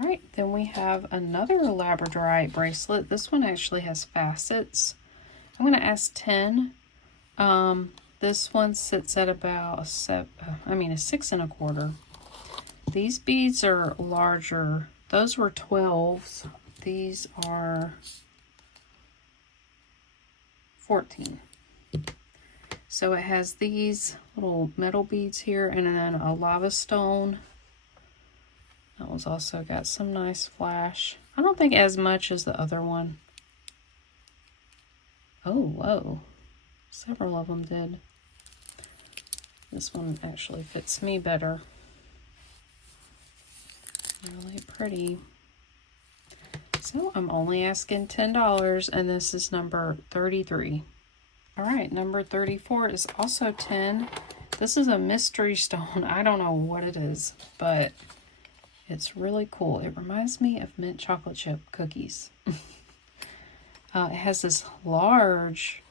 All right, then we have another labradorite bracelet. This one actually has facets. I'm going to ask 10. This one sits at about a 6 1/4. These beads are larger. Those were 12s. These are 14. So it has these little metal beads here and then a lava stone. That one's also got some nice flash. I don't think as much as the other one. Oh, whoa. Several of them did. This one actually fits me better. Really pretty. So I'm only asking $10, and this is number 33. All right, number 34 is also 10. This is a mystery stone. I don't know what it is, but it's really cool. It reminds me of mint chocolate chip cookies. It has this large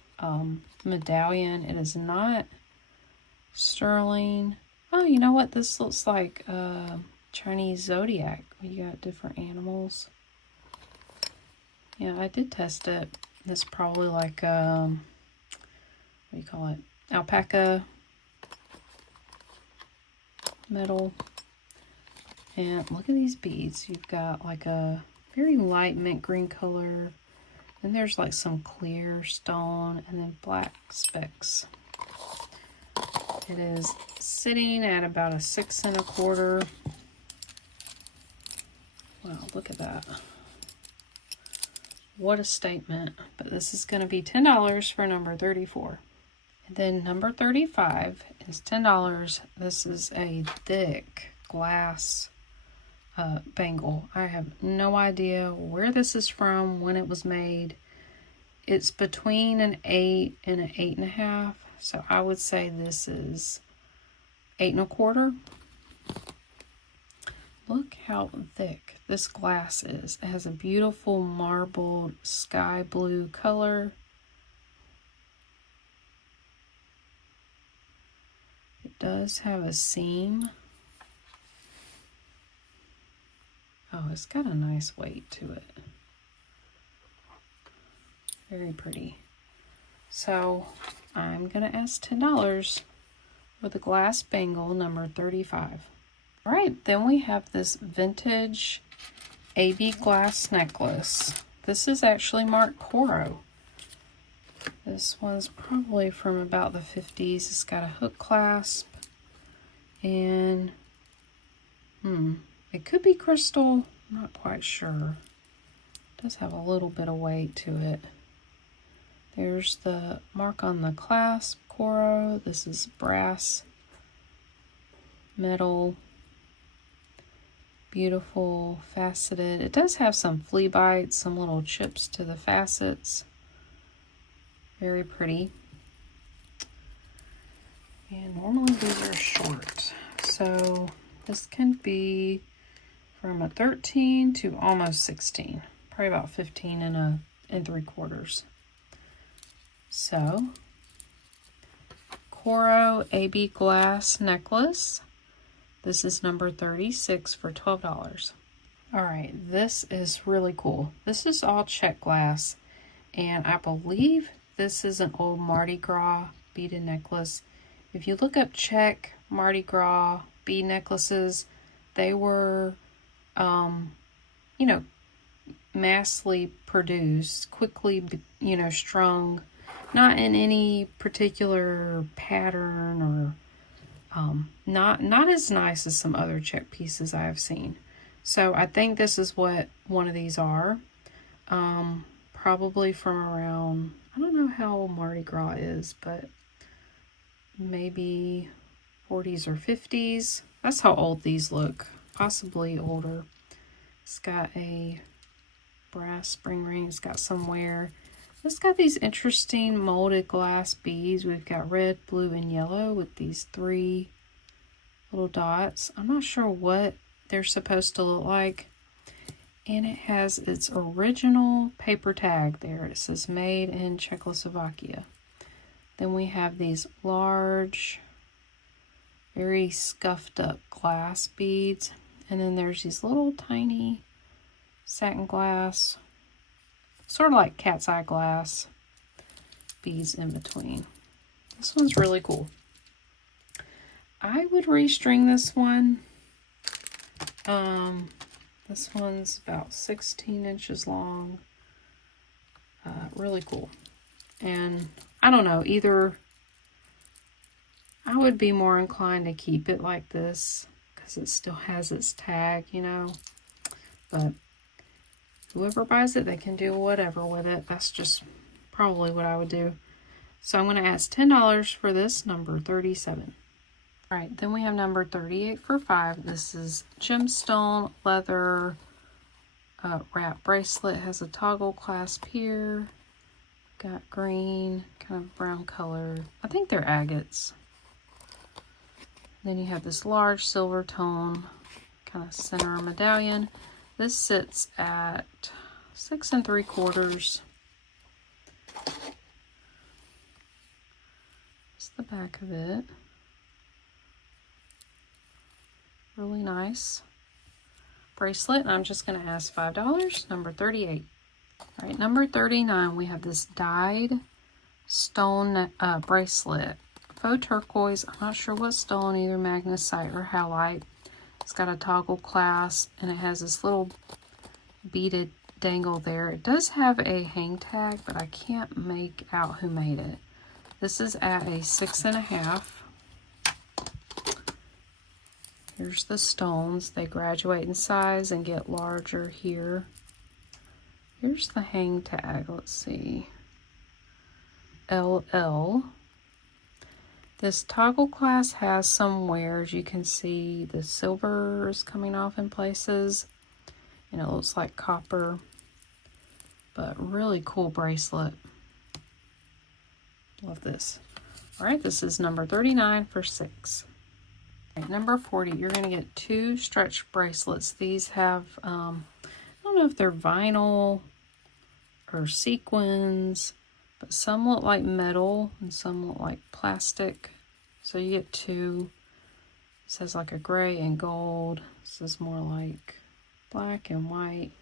medallion. It is not sterling. Oh, you know what? This looks like Chinese zodiac. You got different animals. Yeah, I did test it. It's probably like, what do you call it? Alpaca metal. And look at these beads. You've got like a very light mint green color. Then there's like some clear stone and then black specks. It is sitting at about a 6 1/4. Wow, look at that. What a statement. But this is going to be $10 for number 34. And then number 35 is $10. This is a thick glass bangle. I have no idea where this is from, when it was made. It's between an 8 and an 8 1/2. So I would say this is 8 1/4. Look how thick this glass is. It has a beautiful marbled sky blue color. It does have a seam. Oh, it's got a nice weight to it. Very pretty. So I'm going to ask $10 for the glass bangle number 35. All right, then we have this vintage AB glass necklace. This is actually marked Coro. This one's probably from about the 50s. It's got a hook clasp, and it could be crystal. I'm not quite sure. It does have a little bit of weight to it. There's the mark on the clasp, coral. This is brass, metal, beautiful, faceted. It does have some flea bites, some little chips to the facets. Very pretty. And normally these are short. So this can be from a 13 to almost 16. Probably about 15 and 3/4. So, Coro AB glass necklace. This is number 36 for $12. All right, this is really cool. This is all check glass, and I believe this is an old Mardi Gras beaded necklace. If you look up check Mardi Gras bead necklaces, they were, you know, massively produced, quickly, you know, strung, not in any particular pattern or not as nice as some other check pieces I have seen. So I think this is what one of these are. Probably from around, I don't know how old Mardi Gras is, but maybe 40s or 50s. That's how old these look, possibly older. It's got a brass spring ring. It's got some wear. It's got these interesting molded glass beads. We've got red, blue, and yellow with these 3 little dots. I'm not sure what they're supposed to look like. And it has its original paper tag there. It says made in Czechoslovakia. Then we have these large, very scuffed up glass beads. And then there's these little tiny satin glass, sort of like cat's eye glass beads in between. This one's really cool. I would restring this one. This one's about 16 inches long. Really cool. And I don't know, either I would be more inclined to keep it like this because it still has its tag, you know. But whoever buys it, they can do whatever with it. That's just probably what I would do. So I'm going to ask $10 for this, number 37. All right, then we have number 38 for $5. This is gemstone leather wrap bracelet. Has a toggle clasp here. Got green, kind of brown color. I think they're agates. Then you have this large silver tone, kind of center medallion. This sits at 6 3/4. That's the back of it. Really nice bracelet, and I'm just going to ask $5, number 38. All right, number 39, we have this dyed stone bracelet. Faux turquoise, I'm not sure what stone, either magnesite or halite. It's got a toggle clasp, and it has this little beaded dangle there. It does have a hang tag, but I can't make out who made it. This is at a 6 1/2. Here's the stones. They graduate in size and get larger here. Here's the hang tag. Let's see. LL. This toggle clasp has some wears. You can see the silver is coming off in places. And it looks like copper. But really cool bracelet. Love this. All right, this is number 39 for $6. Right, number 40, you're going to get 2 stretch bracelets. These have, I don't know if they're vinyl or sequins, but some look like metal and some look like plastic. So you get 2. It says like a gray and gold. This is more like black and white,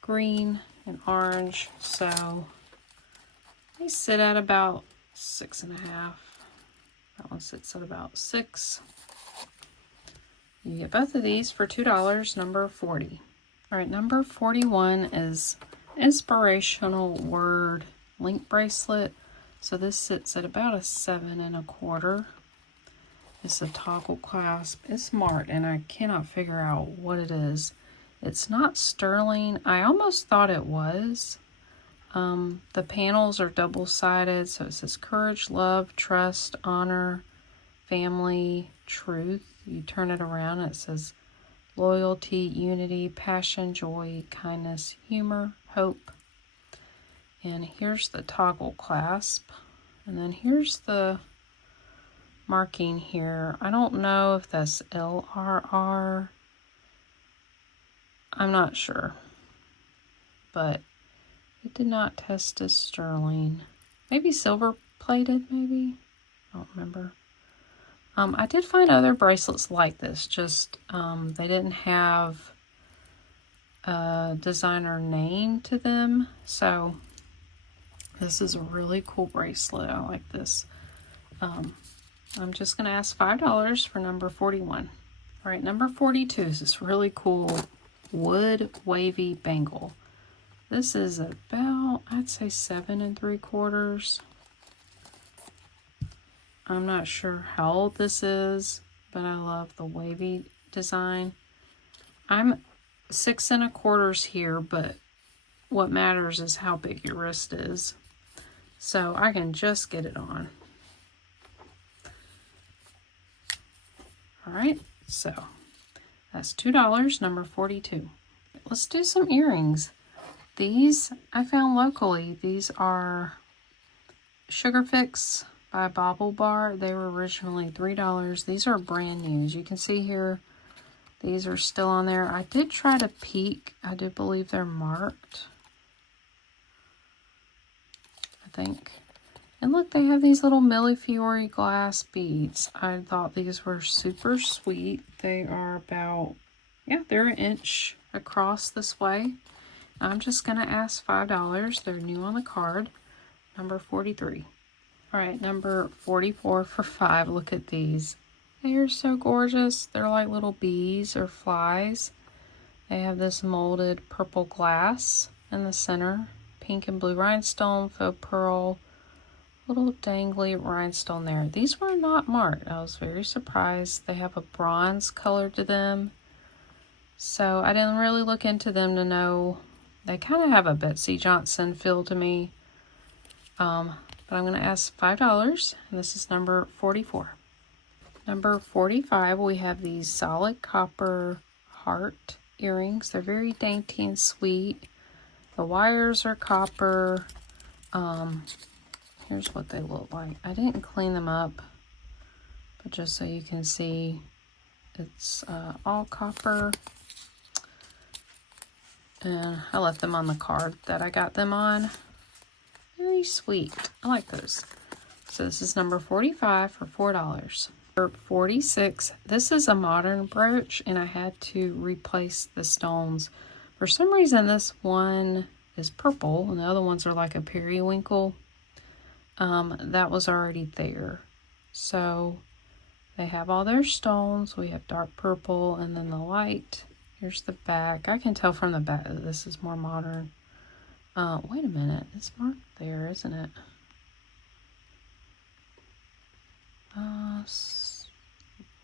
green and orange. So they sit at about 6 1/2. That one sits at about 6. You get both of these for $2, number 40. All right, number 41 is inspirational word link bracelet. So this sits at about a 7 1/4. It's a toggle clasp. It's smart, and I cannot figure out what it is. It's not sterling. I almost thought it was. The panels are double-sided, so it says courage, love, trust, honor, family, truth. You turn it around, it says loyalty, unity, passion, joy, kindness, humor, hope. And here's the toggle clasp. And then here's the marking here. I don't know if that's LRR. I'm not sure. But it did not test as sterling. Maybe silver plated, maybe? I don't remember. I did find other bracelets like this, just they didn't have a designer name to them. So this is a really cool bracelet. I like this. I'm just going to ask $5 for number 41. All right, number 42 is this really cool wood wavy bangle. This is about, I'd say 7 3/4. I'm not sure how old this is, but I love the wavy design. I'm 6 1/4 here, but what matters is how big your wrist is. So I can just get it on. All right, so that's $2, number 42. Let's do some earrings. These I found locally. These are Sugar Fix by Bobble Bar. They were originally $3. These are brand new. As you can see here, these are still on there. I did try to peek. I do believe they're marked, I think. And look, they have these little Millefiori glass beads. I thought these were super sweet. They are about, yeah, they're 1 inch across this way. I'm just going to ask $5. They're new on the card. Number 43. All right, number 44 for $5. Look at these. They are so gorgeous. They're like little bees or flies. They have this molded purple glass in the center. Pink and blue rhinestone, faux pearl, little dangly rhinestone there. These were not marked. I was very surprised. They have a bronze color to them. So I didn't really look into them to know. They kind of have a Betsy Johnson feel to me. But I'm going to ask $5, and this is number 44. Number 45, we have these solid copper heart earrings. They're very dainty and sweet. The wires are copper. Here's what they look like. I didn't clean them up, but just so you can see, it's all copper. And I left them on the card that I got them on. Very sweet. I like those. So this is number 45 for $4. Number 46, this is a modern brooch, and I had to replace the stones. For some reason, this one is purple, and the other ones are like a periwinkle. That was already there. So they have all their stones. We have dark purple, and then the light. Here's the back. I can tell from the back that this is more modern. Wait a minute. It's marked there, isn't it?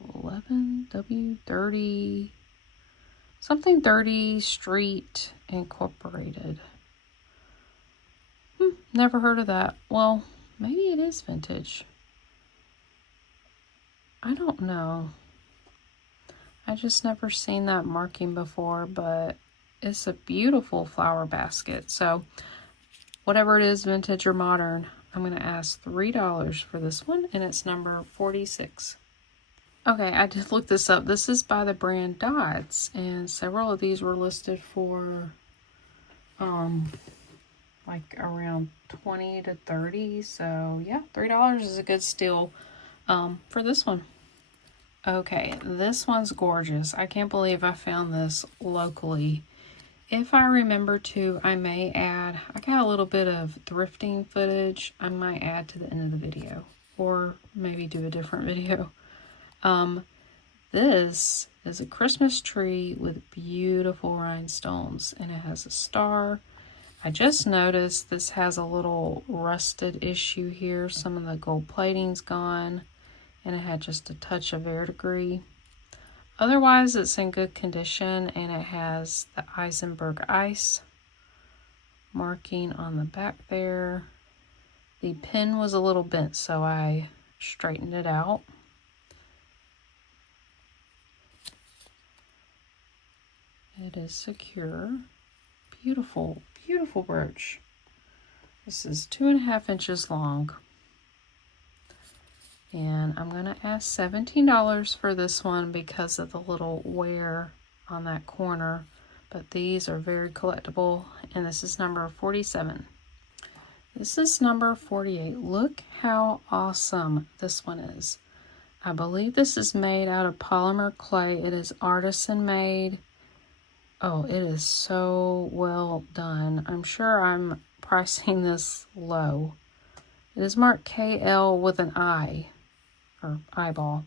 11W30. Something 30 Street Incorporated. Never heard of that. Well, maybe it is vintage. I don't know. I just never seen that marking before, but it's a beautiful flower basket. So whatever it is, vintage or modern, I'm going to ask $3 for this one, and it's number 46. Okay, I did look this up. This is by the brand Dodds, and several of these were listed for like around 20 to 30. So yeah, $3 is a good steal for this one. Okay, this one's gorgeous. I can't believe I found this locally. If I remember to, I may add, I got a little bit of thrifting footage I might add to the end of the video, or maybe do a different video. This is a Christmas tree with beautiful rhinestones, and it has a star. I just noticed this has a little rusted issue here. Some of the gold plating's gone, and it had just a touch of verdigris. Otherwise, it's in good condition, and it has the Eisenberg ice marking on the back there. The pin was a little bent, so I straightened it out. It is secure. Beautiful, beautiful brooch. This is 2.5 inches long. And I'm going to ask $17 for this one because of the little wear on that corner. But these are very collectible, and this is number 47. This is number 48. Look how awesome this one is. I believe this is made out of polymer clay. It is artisan made. Oh, it is so well done. I'm sure I'm pricing this low. It is marked KL with an I, or eyeball.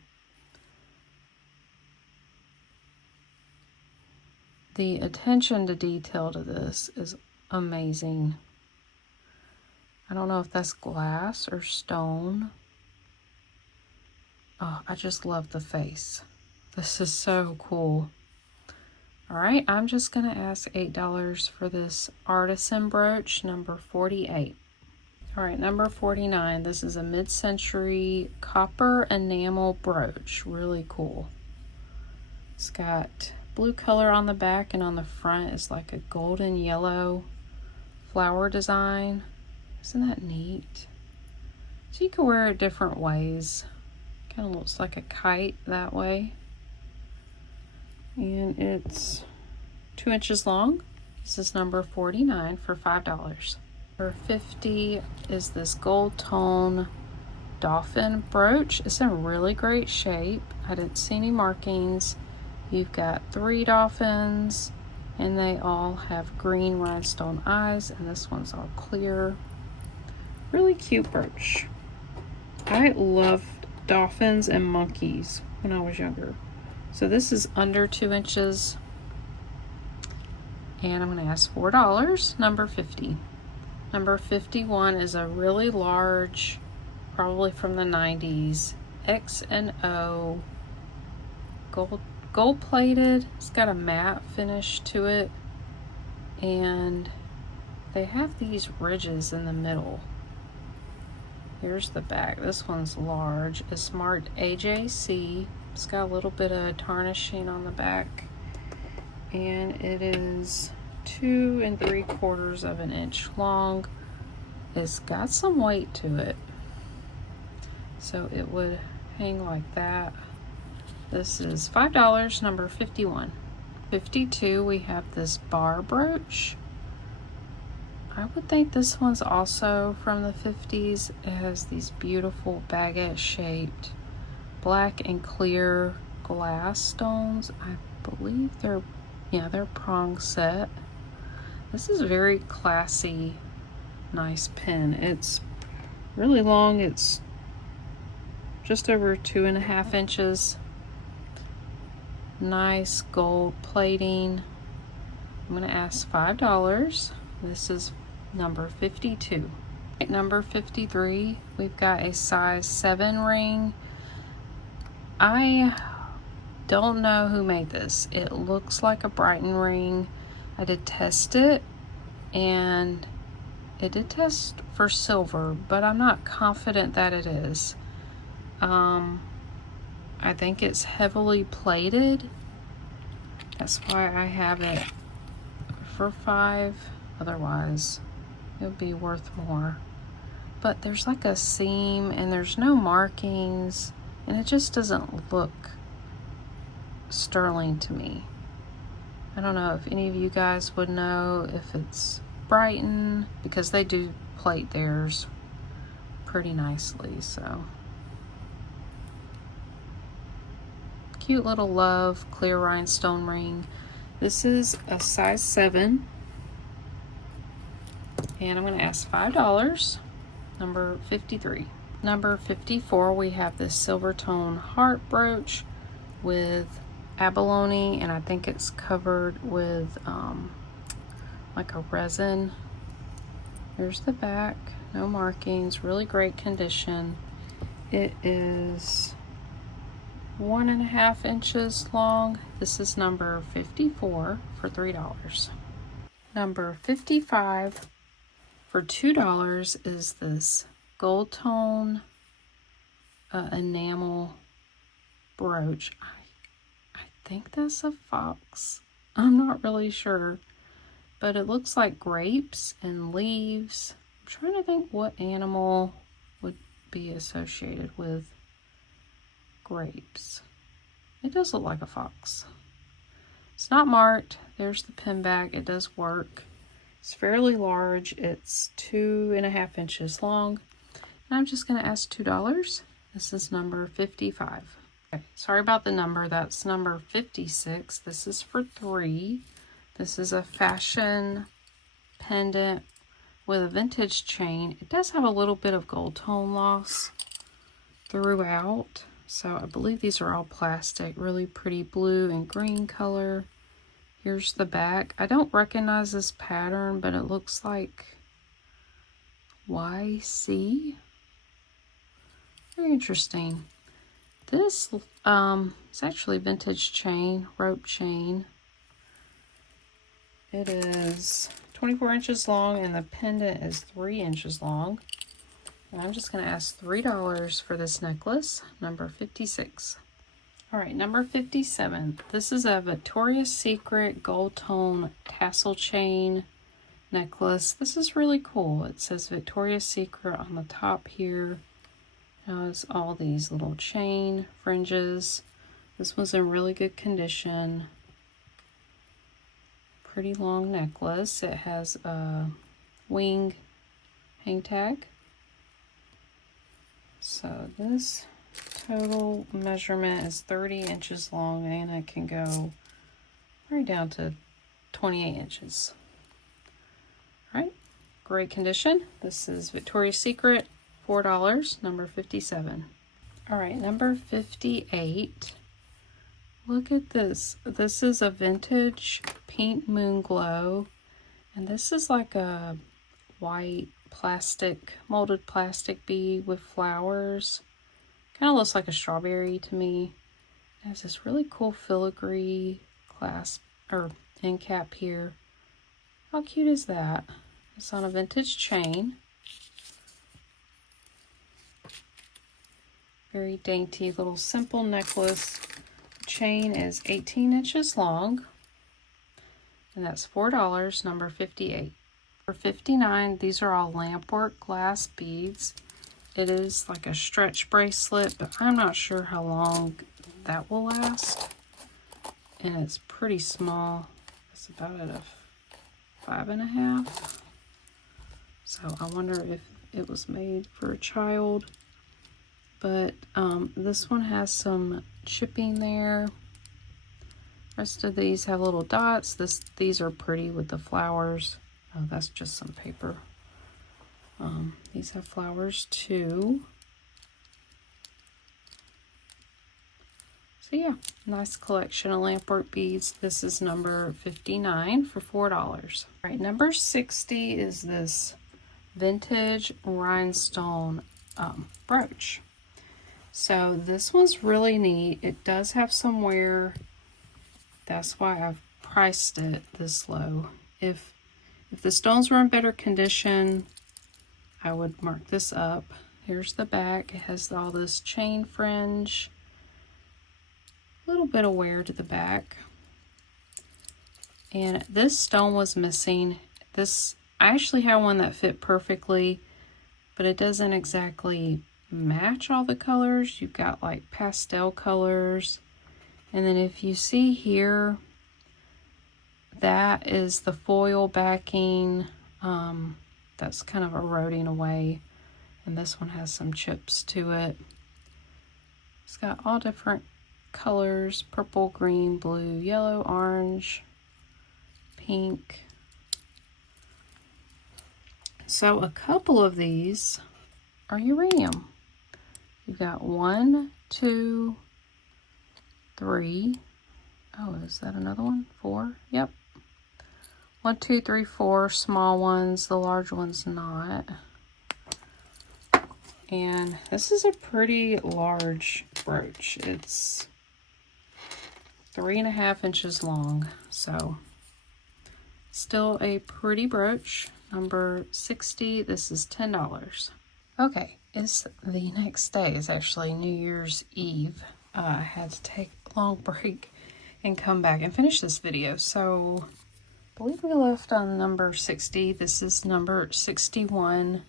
The attention to detail to this is amazing. I don't know if that's glass or stone. Oh, I just love the face. This is so cool. All right, I'm just going to ask $8 for this artisan brooch, number 48. All right, number 49. This is a mid-century copper enamel brooch. Really cool. It's got blue color on the back, and on the front is like a golden yellow flower design. Isn't that neat? So you can wear it different ways. Kind of looks like a kite that way. And it's 2 inches long. This is number 49 for $5. Number 50 is this gold tone dolphin brooch. It's in really great shape. I didn't see any markings. You've got 3 dolphins, and they all have green rhinestone eyes, and this one's all clear. Really cute brooch. I loved dolphins and monkeys when I was younger. So this is under 2 inches, and I'm going to ask $4, number 50. Number 51 is a really large, probably from the 90s, X&O, gold plated. It's got a matte finish to it, and they have these ridges in the middle. Here's the back. This one's large. It's marked AJC. It's got a little bit of tarnishing on the back, and it is 2 3/4 of an inch long. It's got some weight to it, so it would hang like that. This is $5, number 51. 52, we have this bar brooch. I would think this one's also from the 50s. It has these beautiful baguette shaped black and clear glass stones. I believe they're prong set. This is a very classy, nice pin. It's really long. It's just over 2.5 inches. Nice gold plating. I'm going to ask $5. This is number 52. At number 53, we've got a size 7 ring. I don't know who made this. It looks like a Brighton ring. I did test it, and it did test for silver, but I'm not confident that it is. I think it's heavily plated. That's why I have it for $5. Otherwise, it would be worth more. But there's like a seam, and there's no markings, and it just doesn't look sterling to me. I don't know if any of you guys would know if it's Brighton, because they do plate theirs pretty nicely. So cute little love clear rhinestone ring. This is a size 7, and I'm going to ask $5, number 53. Number 54, we have this silver tone heart brooch with abalone, and I think it's covered with like a resin. Here's the back, no markings, really great condition. It is 1.5 inches long. This is number 54 for $3. Number 55 for $2 is this gold tone enamel brooch. I think that's a fox. I'm not really sure, but it looks like grapes and leaves. I'm trying to think what animal would be associated with grapes. It does look like a fox. It's not marked. There's the pin back. It does work. It's fairly large. It's 2.5 inches long. And I'm just going to ask $2. This is number 55. Okay, sorry about the number. That's number 56. This is for $3. This is a fashion pendant with a vintage chain. It does have a little bit of gold tone loss throughout. So I believe these are all plastic. Really pretty blue and green color. Here's the back. I don't recognize this pattern, but it looks like YC. Very interesting. This is actually vintage chain, rope chain. It is 24 inches long and the pendant is 3 inches long. And I'm just going to ask $3 for this necklace, number 56. All right, number 57. This is a Victoria's Secret gold tone tassel chain necklace. This is really cool. It says Victoria's Secret on the top here. Now it's all these little chain fringes. This was in really good condition. Pretty long necklace. It has a wing hang tag. So this total measurement is 30 inches long and it can go right down to 28 inches. All right, great condition. This is Victoria's Secret, $4, number 57. All right, number 58. Look at this. This is a vintage pink moon glow, and this is like a white plastic, molded plastic bead with flowers. Kind of looks like a strawberry to me. It has this really cool filigree clasp or end cap here. How cute is that? It's on a vintage chain. Very dainty little simple necklace. The chain is 18 inches long. And that's $4, number 58. For 59, these are all lampwork glass beads. It is like a stretch bracelet, but I'm not sure how long that will last. And it's pretty small. It's about at a 5.5. So I wonder if it was made for a child. But this one has some chipping there. Rest of these have little dots. These are pretty with the flowers. Oh, that's just some paper. These have flowers too. So yeah, nice collection of lampwork beads. This is number 59 for $4. All right, number 60 is this vintage rhinestone brooch. So this one's really neat. It does have some wear. That's why I've priced it this low. If the stones were in better condition, I would mark this up. Here's the back. It has all this chain fringe. A little bit of wear to the back. And this stone was missing. I actually had one that fit perfectly, but it doesn't exactly match all the colors. You've got like pastel colors. And then if you see here, that is the foil backing. That's kind of eroding away. And this one has some chips to it. It's got all different colors: purple, green, blue, yellow, orange, pink. So a couple of these are uranium. You've got 1, 2, 3. Oh, is that another one? 4? Yep. 1, 2, 3, 4 small ones. The large one's not. And this is a pretty large brooch. It's 3.5 inches long. So still a pretty brooch. Number 60. This is $10. Okay, it's the next day. It's actually New Year's Eve. I had to take a long break and come back and finish this video. So I believe we left on number 60. This is number 61.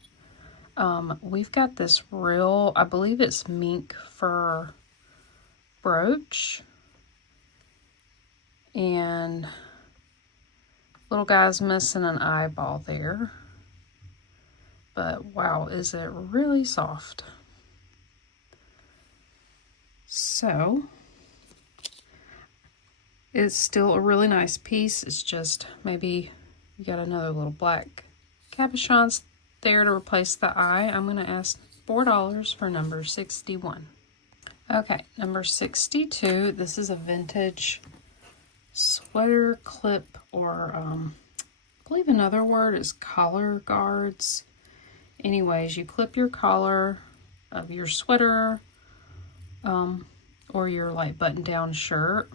We've got this real, I believe it's mink fur brooch. And little guy's missing an eyeball there. But wow, is it really soft. So, it's still a really nice piece. It's just maybe you got another little black cabochons there to replace the eye. I'm going to ask $4 for number 61. Okay, number 62. This is a vintage sweater clip, or I believe another word is collar guards. Anyways, you clip your collar of your sweater or your like button down shirt.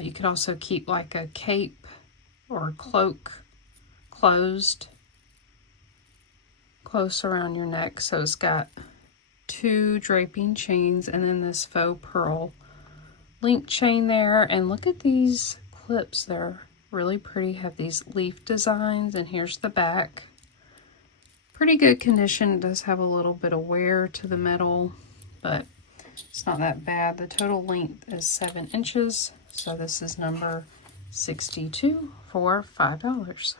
You could also keep like a cape or a cloak close around your neck. So it's got 2 draping chains and then this faux pearl link chain there. And look at these clips. They're really pretty. Have these leaf designs, and here's the back. Pretty good condition. It does have a little bit of wear to the metal, but it's not that bad. The total length is 7 inches. So this is number 62 for $5.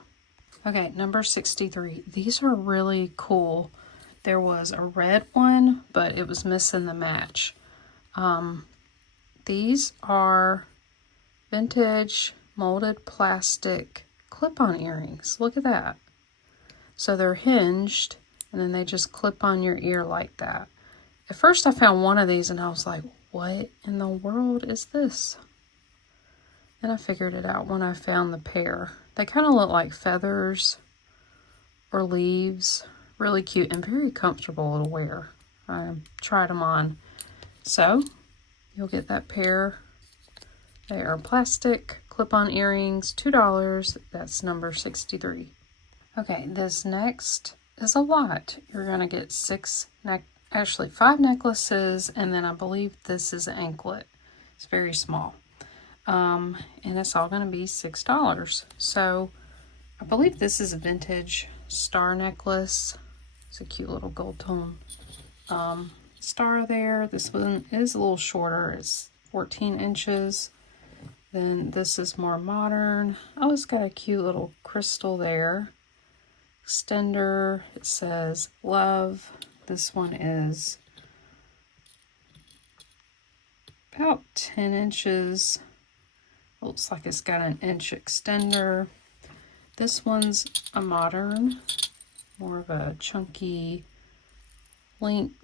Okay, number 63. These are really cool. There was a red one, but it was missing the match. These are vintage molded plastic clip-on earrings. Look at that. So they're hinged, and then they just clip on your ear like that. At first I found one of these and I was like, what in the world is this? And I figured it out when I found the pair. They kind of look like feathers or leaves. Really cute and very comfortable to wear. I tried them on. So you'll get that pair. They are plastic clip-on earrings, $2. That's number 63. Okay, this next is a lot. You're going to get 5 necklaces, and then I believe this is an anklet. It's very small. And it's all going to be $6. So I believe this is a vintage star necklace. It's a cute little gold tone star there. This one is a little shorter. It's 14 inches. Then this is more modern. Oh, it's got a cute little crystal there. Extender. It says love. This one is about 10 inches. Looks like it's got an inch extender. This one's a modern, more of a chunky link.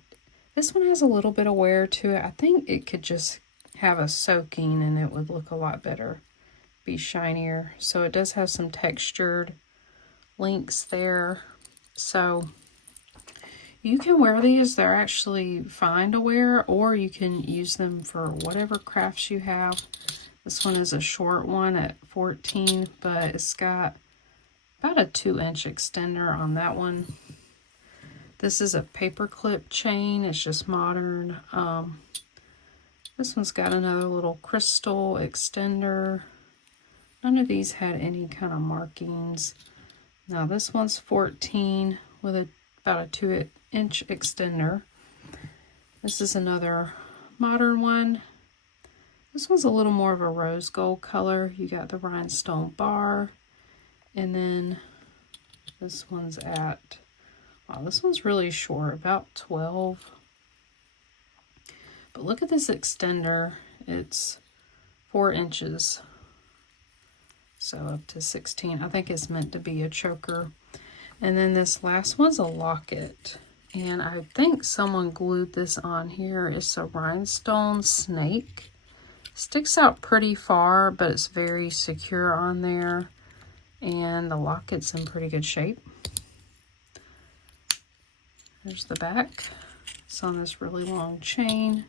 This one has a little bit of wear to it. I think it could just have a soaking and it would look a lot better, be shinier. So it does have some textured links there. So you can wear these. They're actually fine to wear, or you can use them for whatever crafts you have. This one is a short one at 14, but it's got about a 2-inch extender on that one. This is a paper clip chain. It's just modern. This one's got another little crystal extender. None of these had any kind of markings. Now this one's 14 with about a 2-inch extender. This is another modern one. This one's a little more of a rose gold color. You got the rhinestone bar. And then this one's at, wow, this one's really short, about 12. But look at this extender. It's 4 inches. So up to 16. I think it's meant to be a choker. And then this last one's a locket. And I think someone glued this on here. It's a rhinestone snake. Sticks out pretty far, but it's very secure on there. and the locket's in pretty good shape. There's the back. It's on this really long chain,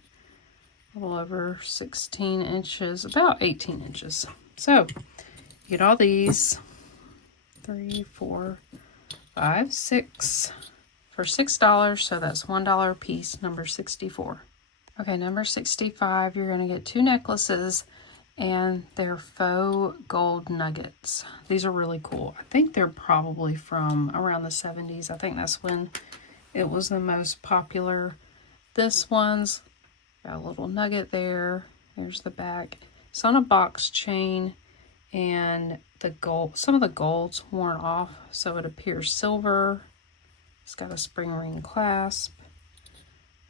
a little over 16 inches, about 18 inches. So you get all these, 3, 4, 5, 6 for $6. So that's $1 a piece, number 64. Okay, number 65, you're going to get 2 necklaces, and they're faux gold nuggets. These are really cool. I think they're probably from around the 70s. I think that's when it was the most popular. This one's got a little nugget there. There's the back. It's on a box chain, and the gold, some of the gold's worn off, so it appears silver. It's got a spring ring clasp.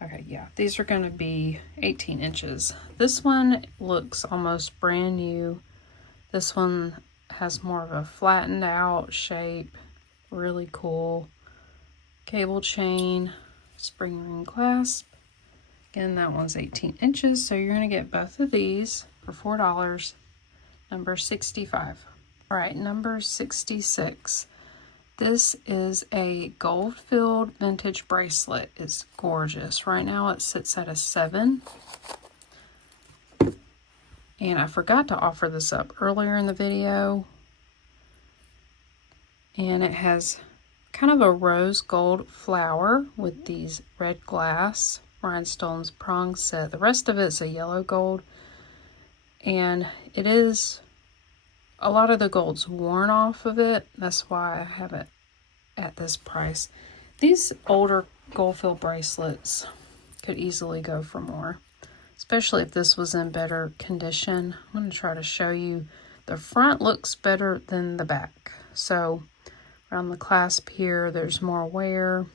Okay, yeah, these are going to be 18 inches. This one looks almost brand new. This one has more of a flattened out shape. Really cool. Cable chain, spring ring clasp. Again, that one's 18 inches, so you're going to get both of these for $4. Number 65. All right, number 66. This is a gold-filled vintage bracelet. It's gorgeous. Right now it sits at a 7. And I forgot to offer this up earlier in the video. And it has kind of a rose gold flower with these red glass rhinestones prong set. The rest of it's a yellow gold. And it is, a lot of the gold's worn off of it. That's why I have it at this price. These older gold-filled bracelets could easily go for more, especially if this was in better condition. I'm going to try to show you. The front looks better than the back. So around the clasp here, there's more wear,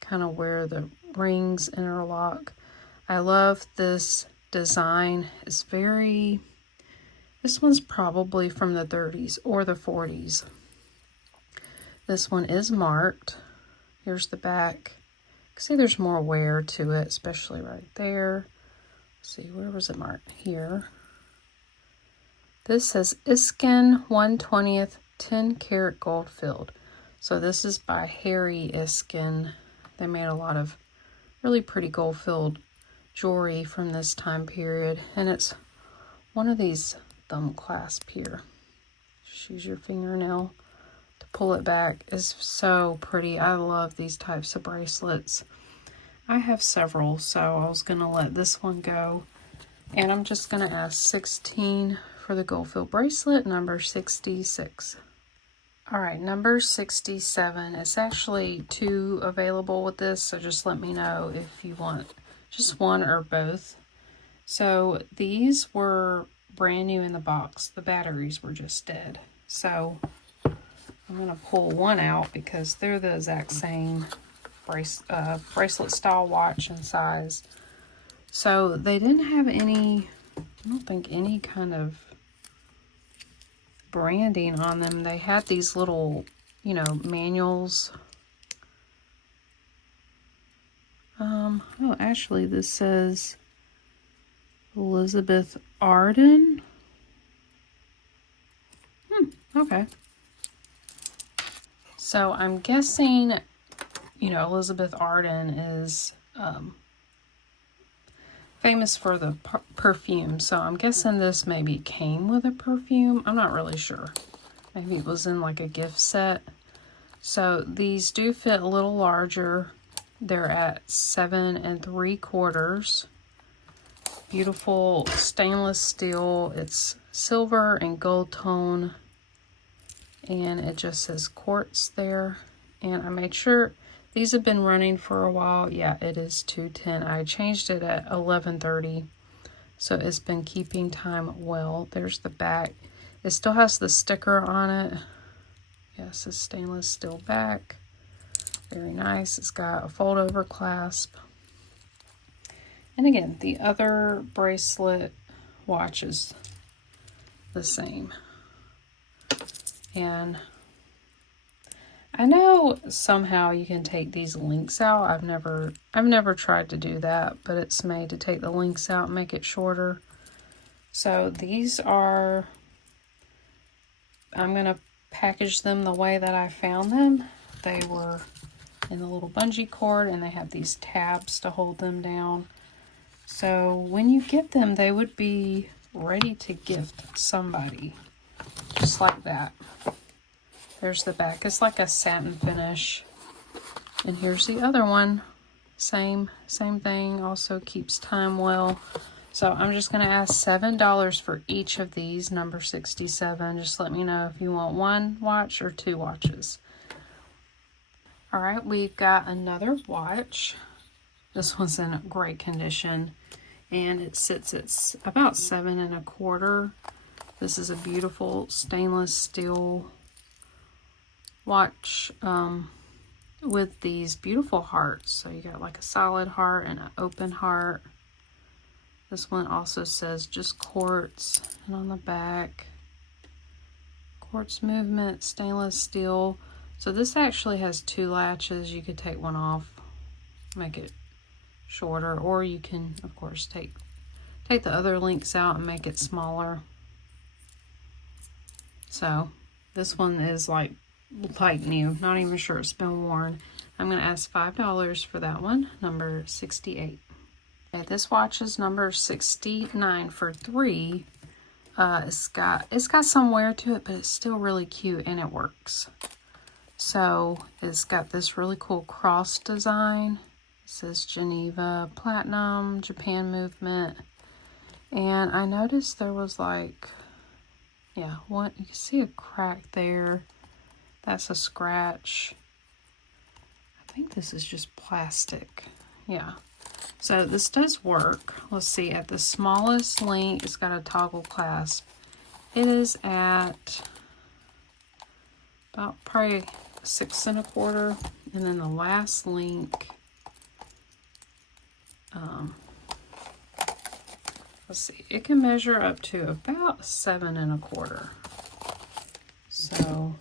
kind of where the rings interlock. I love this design. It's very, this one's probably from the 30s or the 40s. This one is marked. Here's the back. You can see there's more wear to it, especially right there. Let's see, where was it marked? Here. This says Iskin 1/20th 10 karat gold filled. So this is by Harry Iskin. They made a lot of really pretty gold filled jewelry from this time period. And it's one of these thumb clasp here. Just use your fingernail to pull it back. It's so pretty. I love these types of bracelets. I have several, so I was going to let this one go. And I'm just going to ask 16 for the gold filled bracelet, number 66. All right, number 67. It's actually 2 available with this, so just let me know if you want just one or both. So these were brand new in the box. The batteries were just dead. So I'm going to pull one out because they're the exact same bracelet style watch and size. So they didn't have any, I don't think any kind of branding on them. They had these little, you know, manuals. Oh, actually this says Elizabeth Arden. Okay. So I'm guessing, you know, Elizabeth Arden is famous for the perfume. So I'm guessing this maybe came with a perfume. I'm not really sure. Maybe it was in like a gift set. So these do fit a little larger. They're at 7 3/4. Beautiful stainless steel. It's silver and gold tone. And it just says quartz there. And I made sure these have been running for a while. Yeah, it is 2:10. I changed it at 11:30. So it's been keeping time well. There's the back. It still has the sticker on it. Yes, it's stainless steel back. Very nice. It's got a fold over clasp. And again, the other bracelet watch is the same. And I know somehow you can take these links out. I've never tried to do that, but it's made to take the links out and make it shorter. So these are, I'm going to packaged them the way that I found them. They were in the little bungee cord, and they have these tabs to hold them down. So when you get them, they would be ready to gift somebody, just like that. There's the back. It's like a satin finish. And here's the other one. Same thing. Also keeps time well. So I'm just going to ask $7 for each of these, number 67. Just let me know if you want one watch or two watches. All right, we've got another watch. This one's in great condition, and it sits at about 7 1/4. This is a beautiful stainless steel watch with these beautiful hearts. So you got like a solid heart and an open heart. This one also says just quartz, and on the back, quartz movement, stainless steel. So this actually has 2 latches. You could take one off, make it shorter, or you can, of course, take the other links out and make it smaller. So this one is like new, not even sure it's been worn. I'm going to ask $5 for that one, number 68. Okay, this watch is number 69 for 3. It's got some wear to it, but it's still really cute and it works. So it's got this really cool cross design. It says Geneva Platinum, Japan movement. And I noticed there was like, yeah, one, you can see a crack there. That's a scratch. I think this is just plastic. Yeah. So this does work. Let's see, at the smallest link, it's got a toggle clasp. It is at about probably 6 1/4. And then the last link, let's see, it can measure up to about 7 1/4. So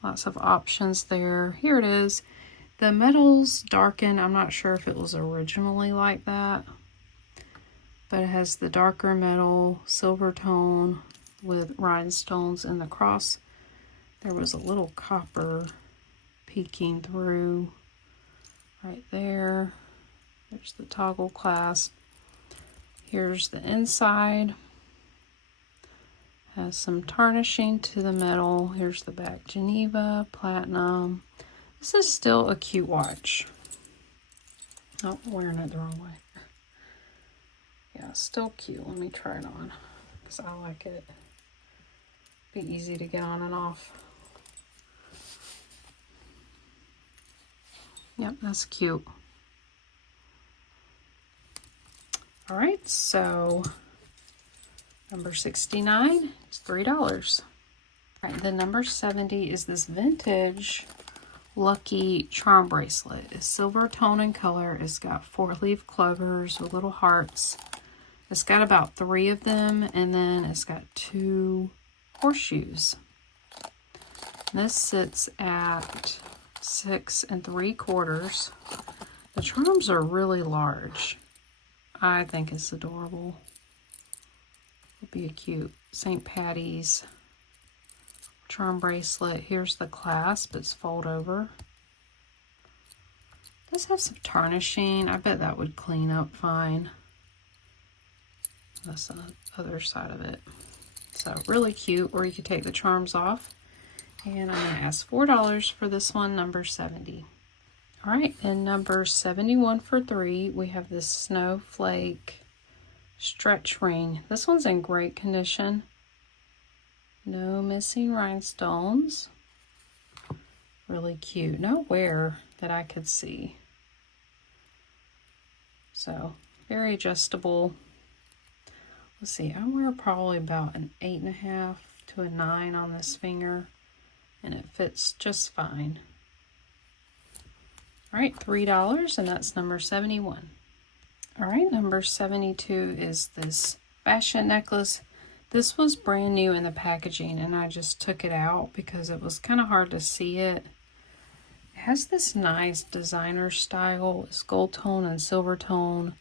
lots of options there. Here it is. The metal's darkened. I'm not sure if it was originally like that, but it has the darker metal, silver tone with rhinestones in the cross. There was a little copper peeking through right there. There's the toggle clasp. Here's the inside. Has some tarnishing to the metal. Here's the back, Geneva Platinum. This is still a cute watch. Oh, I'm wearing it the wrong way. Yeah, still cute. Let me try it on because I like it. Be easy to get on and off. Yep, that's cute. All right, so number 69 is $3. All right, the number 70 is this vintage Lucky charm bracelet. It's silver tone in color. It's got 4-leaf clovers with little hearts. It's got about 3 of them, and then it's got 2 horseshoes. This sits at 6 3/4. The charms are really large. I think it's adorable. It'll be a cute St. Patty's charm bracelet. Here's the clasp. It's fold over. It does have some tarnishing. I bet that would clean up fine. That's the other side of it. So really cute, or you could take the charms off. And I'm going to ask $4 for this one, number 70. All right, and number 71 for 3, we have this snowflake stretch ring. This one's in great condition. No missing rhinestones. Really cute. No wear that I could see. So, very adjustable. Let's see, I wear probably about an 8.5 to a 9 on this finger, and it fits just fine. All right, $3, and that's number 71. All right, number 72 is this fashion necklace. This was brand new in the packaging, and I just took it out because it was kind of hard to see it. It has this nice designer style. It's gold tone and silver tone.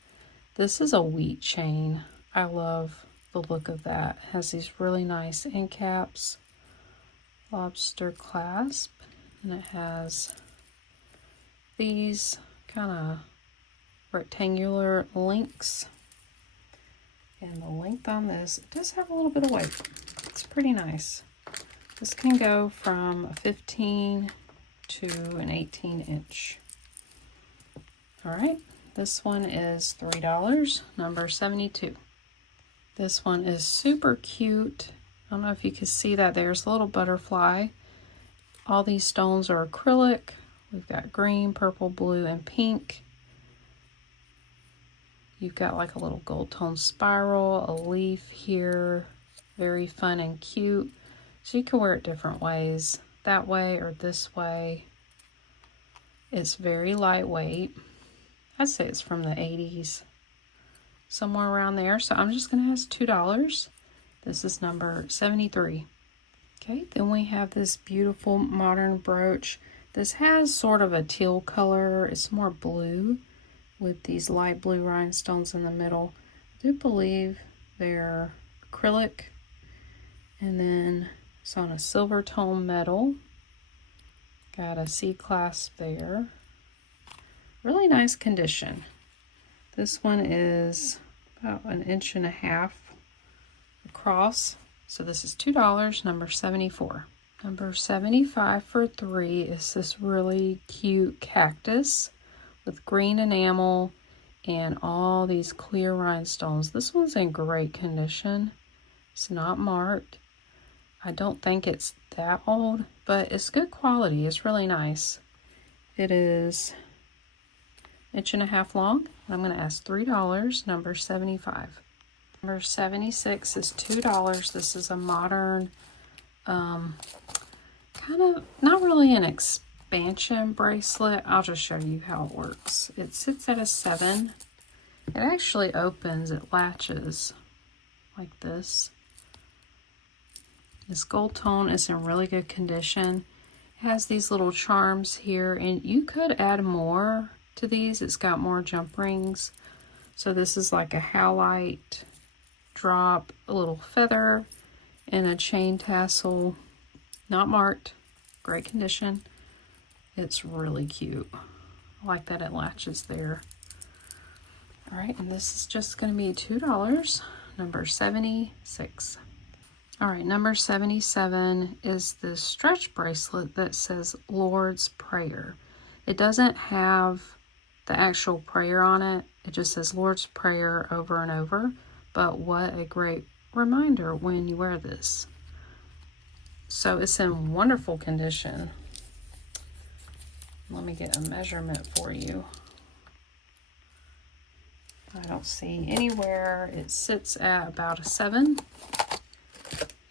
This is a wheat chain. I love the look of that. It has these really nice end caps lobster clasp, and it has these kind of rectangular links. And the length on this, it does have a little bit of weight. It's pretty nice. This can go from a 15 to an 18 inch. All right, this one is $3, number 72. This one is super cute. I don't know if you can see that. There's a little butterfly. All these stones are acrylic. We've got green, purple, blue, and pink. You've got like a little gold tone spiral, a leaf here. Very fun and cute. So you can wear it different ways. That way or this way. It's very lightweight. I'd say it's from the 80s. Somewhere around there. So I'm just going to ask $2. This is number 73. Okay, then we have this beautiful modern brooch. This has sort of a teal color. It's more blue with these light blue rhinestones in the middle. I do believe they're acrylic. And then it's on a silver tone metal. Got a C clasp there. Really nice condition. This one is about 1.5 inches across. So this is $2, number 74. Number 75 for $3 is this really cute cactus with green enamel and all these clear rhinestones. This one's in great condition. It's not marked. I don't think it's that old, but it's good quality. It's really nice. It is 1.5 inches long. I'm going to ask $3, number 75. Number 76 is $2. This is a modern, kind of, not really an expansion bracelet. I'll just show you how it works. It sits at a 7. It actually opens, it latches like this. This gold tone is in really good condition. It has these little charms here, and you could add more to these. It's got more jump rings. So this is like a halite drop, a little feather, and a chain tassel. Not marked. Great condition. It's really cute. I like that it latches there. All right, and this is just going to be $2, number 76. All right, number 77 is this stretch bracelet that says Lord's Prayer. It doesn't have the actual prayer on it. It just says Lord's Prayer over and over. But what a great reminder when you wear this. So it's in wonderful condition. Let me get a measurement for you. I don't see anywhere. It sits at about a 7.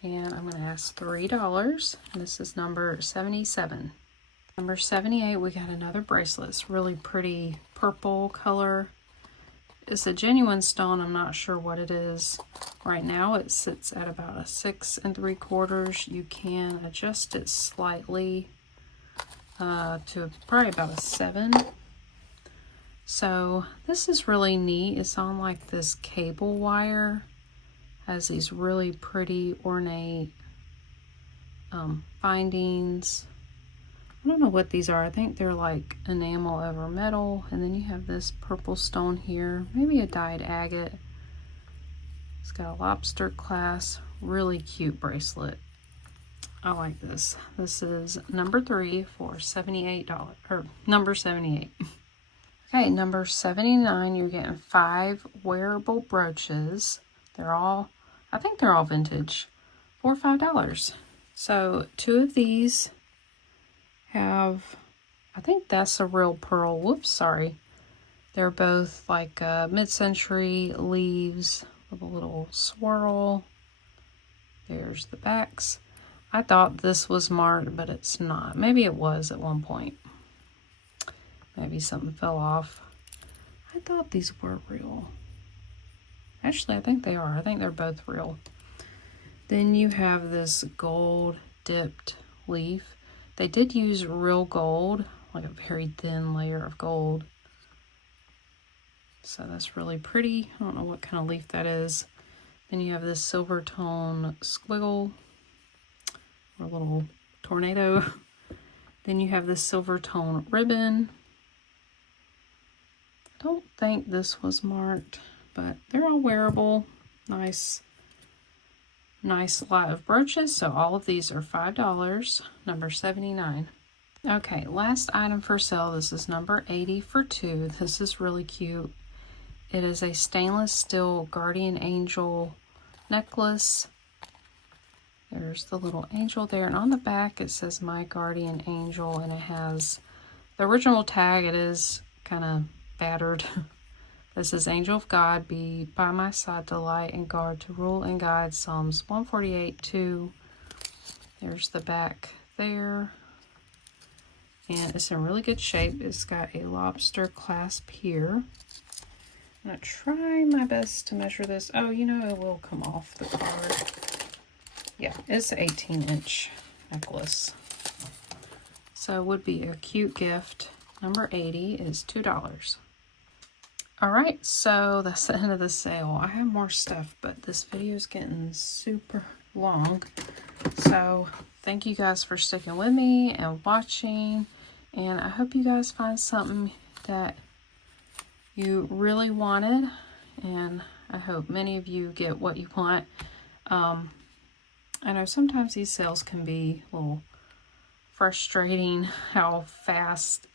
And I'm going to ask $3. And this is number 77. Number 78, we got another bracelet. It's really pretty purple color. It's a genuine stone. I'm not sure what it is. Right now it sits at about a 6 3/4. You can adjust it slightly to probably about a 7. So this is really neat. It's on like this cable wire. Has these really pretty ornate findings. I don't know what these are. I think they're like enamel over metal. And then you have this purple stone here. Maybe a dyed agate. It's got a lobster clasp. Really cute bracelet. I like this. This is number 3 for $78. Or number 78. Okay, number 79, you're getting 5 wearable brooches. They're all, I think they're all vintage, for $5. So 2 of these have, I think that's a real pearl. Whoops, sorry. They're both like mid-century leaves with a little swirl. There's the backs. I thought this was marked, but it's not. Maybe it was at one point. Maybe something fell off. I thought these were real. Actually, I think they are. I think they're both real. Then you have this gold dipped leaf. They did use real gold, like a very thin layer of gold. So that's really pretty. I don't know what kind of leaf that is. Then you have this silver tone squiggle, or little tornado. Then you have the silver tone ribbon. I don't think this was marked, but they're all wearable. Nice lot of brooches. So all of these are $5, number 79. Okay, last item for sale. This is number 80 for 2. This is really cute. It is a stainless steel guardian angel necklace. There's the little angel there, and on the back it says my guardian angel, and it has the original tag. It is kind of battered. This is Angel of God, be by my side to light and guard, to rule and guide, Psalms 148:2. There's the back there, and it's in really good shape. It's got a lobster clasp here. I'm going to try my best to measure this. Oh, you know, it will come off the card. Yeah, it's an 18-inch necklace. So it would be a cute gift. Number 80 is $2. Alright, so that's the end of the sale. I have more stuff, but this video is getting super long. So thank you guys for sticking with me and watching. And I hope you guys find something that you really wanted. And I hope many of you get what you want. I know sometimes these sales can be a little frustrating, how fast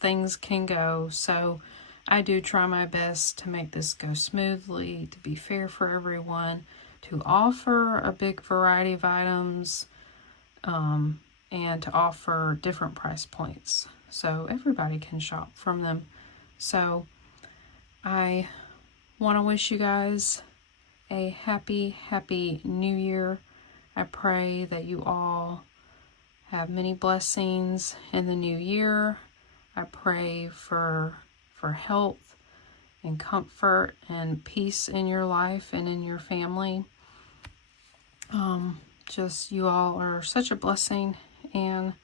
things can go. So I do try my best to make this go smoothly, to be fair for everyone, to offer a big variety of items, and to offer different price points so everybody can shop from them. So I want to wish you guys a happy new year. I pray that you all have many blessings in the new year. I pray for health and comfort and peace in your life and in your family. Just you all are such a blessing, and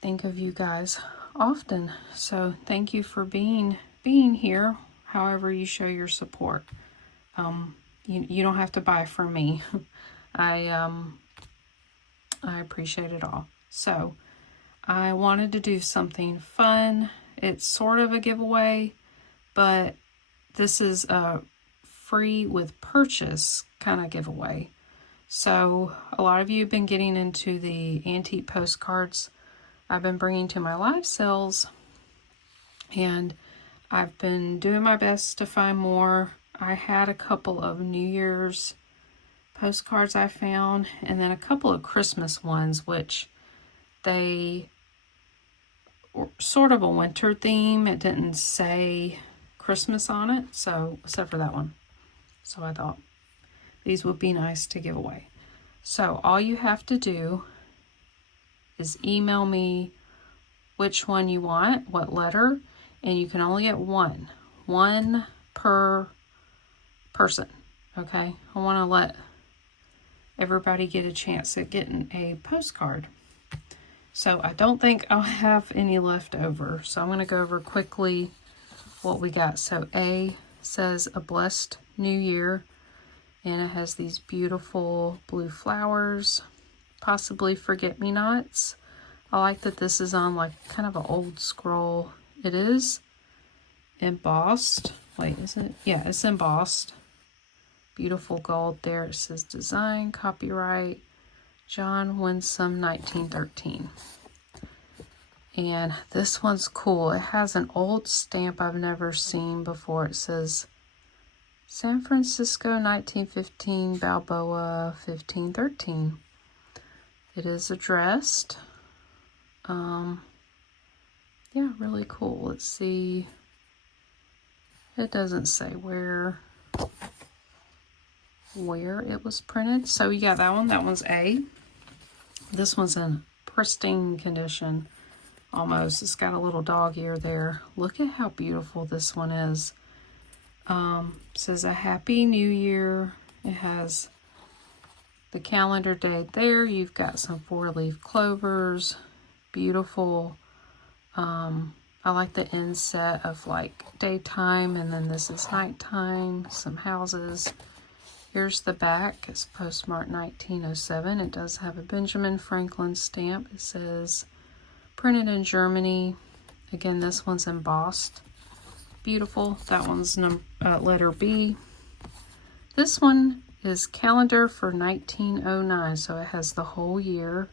think of you guys often. So thank you for being here, however you show your support. You don't have to buy from me. I appreciate it all. So I wanted to do something fun. It's sort of a giveaway, but this is a free with purchase kind of giveaway. So a lot of you have been getting into the antique postcards I've been bringing to my live sales, and I've been doing my best to find more. I had a couple of New Year's postcards I found, and then a couple of Christmas ones, which they were sort of a winter theme. It didn't say Christmas on it, so except for that one. So I thought these would be nice to give away. So all you have to do is email me which one you want, what letter, and you can only get one per person. Okay, I want to let everybody get a chance at getting a postcard. So I don't think I'll have any left over, so I'm going to go over quickly what we got. So A says a blessed new year, and it has these beautiful blue flowers, possibly forget-me-nots. I like that this is on like kind of an old scroll. It is embossed. Wait, is it? Yeah, it's embossed. Beautiful gold there. It says design, copyright, John Winsome, 1913. And this one's cool. It has an old stamp I've never seen before. It says San Francisco, 1915, Balboa, 1513. It is addressed. Yeah, really cool. Let's see. It doesn't say where it was printed. So you got that one. That one's A. This one's in pristine condition almost. It's got a little dog ear there. Look at how beautiful this one is. Says a happy new year. It has the calendar date there. You've got some 4-leaf clovers. Beautiful. I like the inset of like daytime, and then this is nighttime. Some houses. Here's the back. It's postmarked 1907. It does have a Benjamin Franklin stamp. It says printed in Germany. Again, this one's embossed. Beautiful. That one's letter B. This one is calendar for 1909, so it has the whole year.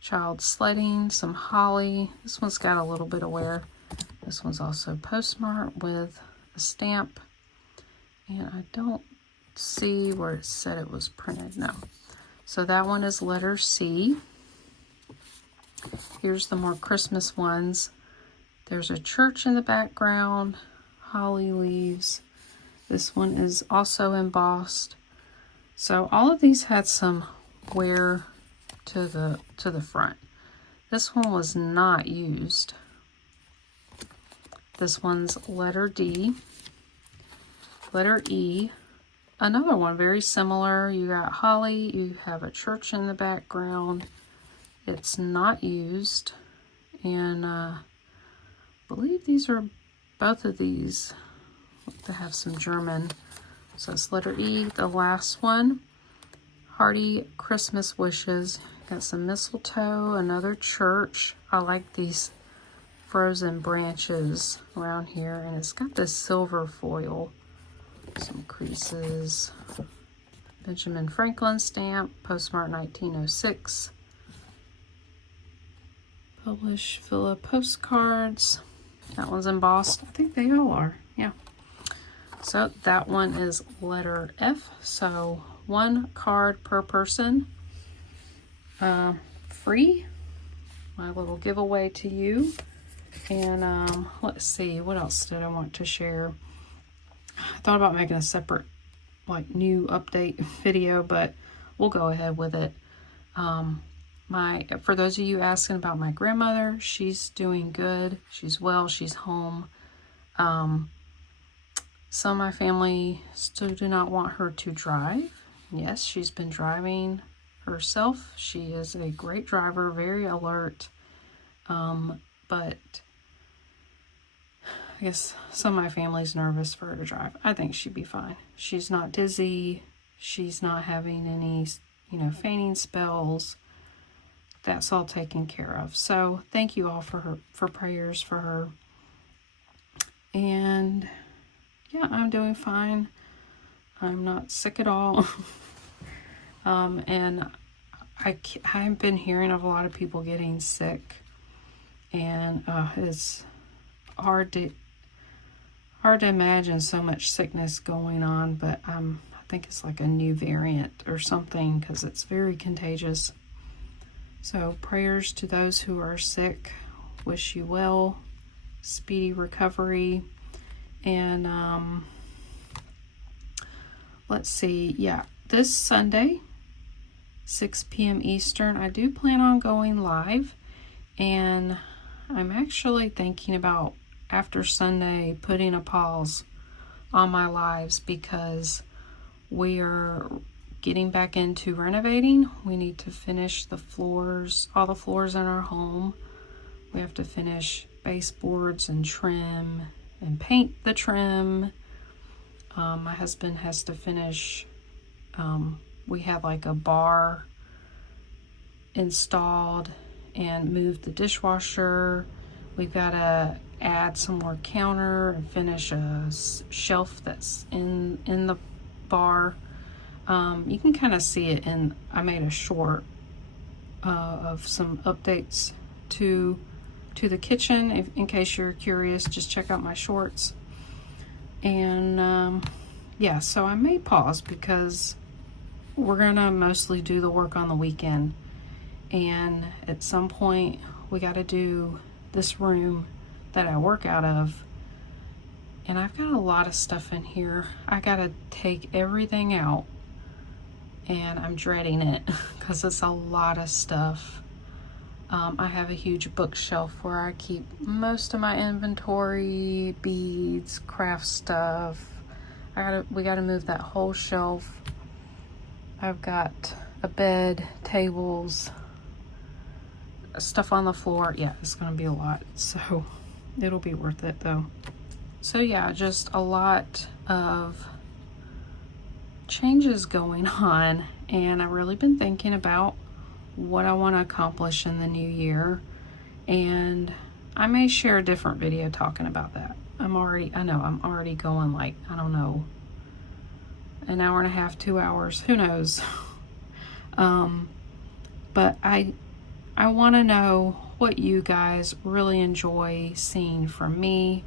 Child sledding, some holly. This one's got a little bit of wear. This one's also postmarked with a stamp. And I don't see where it said it was printed. No. So that one is letter C. Here's the more Christmas ones. There's a church in the background, holly leaves. This one is also embossed. So all of these had some wear to the front. This one was not used. This one's letter D. Letter E. Another one very similar. You got holly, you have a church in the background. It's not used. And I believe these are both of these. They have some German. So it's letter E, the last one. Hearty Christmas wishes. Got some mistletoe, another church. I like these frozen branches around here. And it's got this silver foil. Some creases. Benjamin Franklin stamp, postmark 1906. Publish Villa postcards. That one's embossed. I think they all are. Yeah. So that one is letter F. So 1 card per person. Free. My little giveaway to you. And let's see, what else did I want to share? I thought about making a separate new update video, but we'll go ahead with it. For those of you asking about my grandmother, she's doing good. She's well, she's home. Some of my family still do not want her to drive. Yes, she's been driving herself. She is a great driver, very alert. But I guess some of my family's nervous for her to drive. I think she'd be fine. She's not dizzy. She's not having any, fainting spells. That's all taken care of. So thank you all for prayers for her. And yeah, I'm doing fine. I'm not sick at all. And I've been hearing of a lot of people getting sick, and it's hard to imagine so much sickness going on, but I think it's like a new variant or something, because it's very contagious. So prayers to those who are sick. Wish you well, speedy recovery. And let's see, yeah, this Sunday, 6 p.m. Eastern, I do plan on going live, and I'm actually thinking about, after Sunday, putting a pause on my lives, because we are getting back into renovating. We need to finish the floors, all the floors in our home. We have to finish baseboards and trim and paint the trim. My husband has to finish, we have like a bar installed and move the dishwasher. We've got to add some more counter and finish a shelf that's in the bar. You can kind of see it, and I made a short of some updates to the kitchen. In case you're curious, just check out my shorts. And yeah, so I may pause because we're gonna mostly do the work on the weekend, and at some point we got to do this room that I work out of, and I've got a lot of stuff in here. I gotta take everything out, and I'm dreading it because it's a lot of stuff. I have a huge bookshelf where I keep most of my inventory, beads, craft stuff. We gotta move that whole shelf. I've got a bed, tables, stuff on the floor. Yeah, it's gonna be a lot, so it'll be worth it though. So yeah, just a lot of changes going on, and I've really been thinking about what I want to accomplish in the new year, and I may share a different video talking about that. I'm already going like, I don't know, an hour and a half, 2 hours, who knows. But I want to know what you guys really enjoy seeing from me.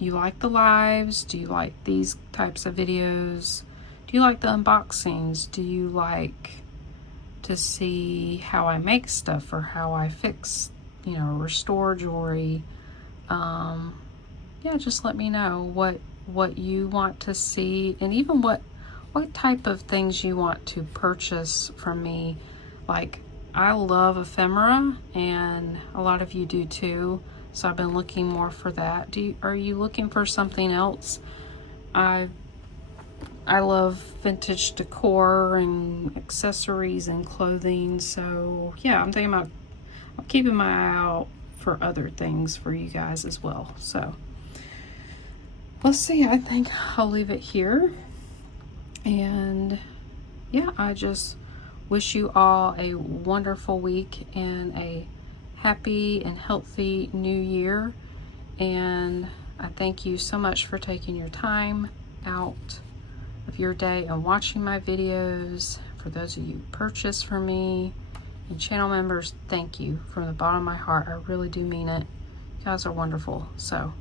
You like the lives? Do you like these types of videos? Do you like the unboxings? Do you like to see how I make stuff or how I fix, restore jewelry? Yeah, just let me know what you want to see, and even what type of things you want to purchase from me. Like, I love ephemera, and a lot of you do too, so I've been looking more for that. Are you looking for something else? I love vintage decor and accessories and clothing, so yeah, I'm keeping my eye out for other things for you guys as well. So let's see, I think I'll leave it here. And yeah, I just wish you all a wonderful week and a happy and healthy new year. And I thank you so much for taking your time out of your day and watching my videos. For those of you who purchase from me and channel members, thank you from the bottom of my heart. I really do mean it. You guys are wonderful. So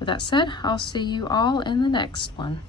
with that said, I'll see you all in the next one.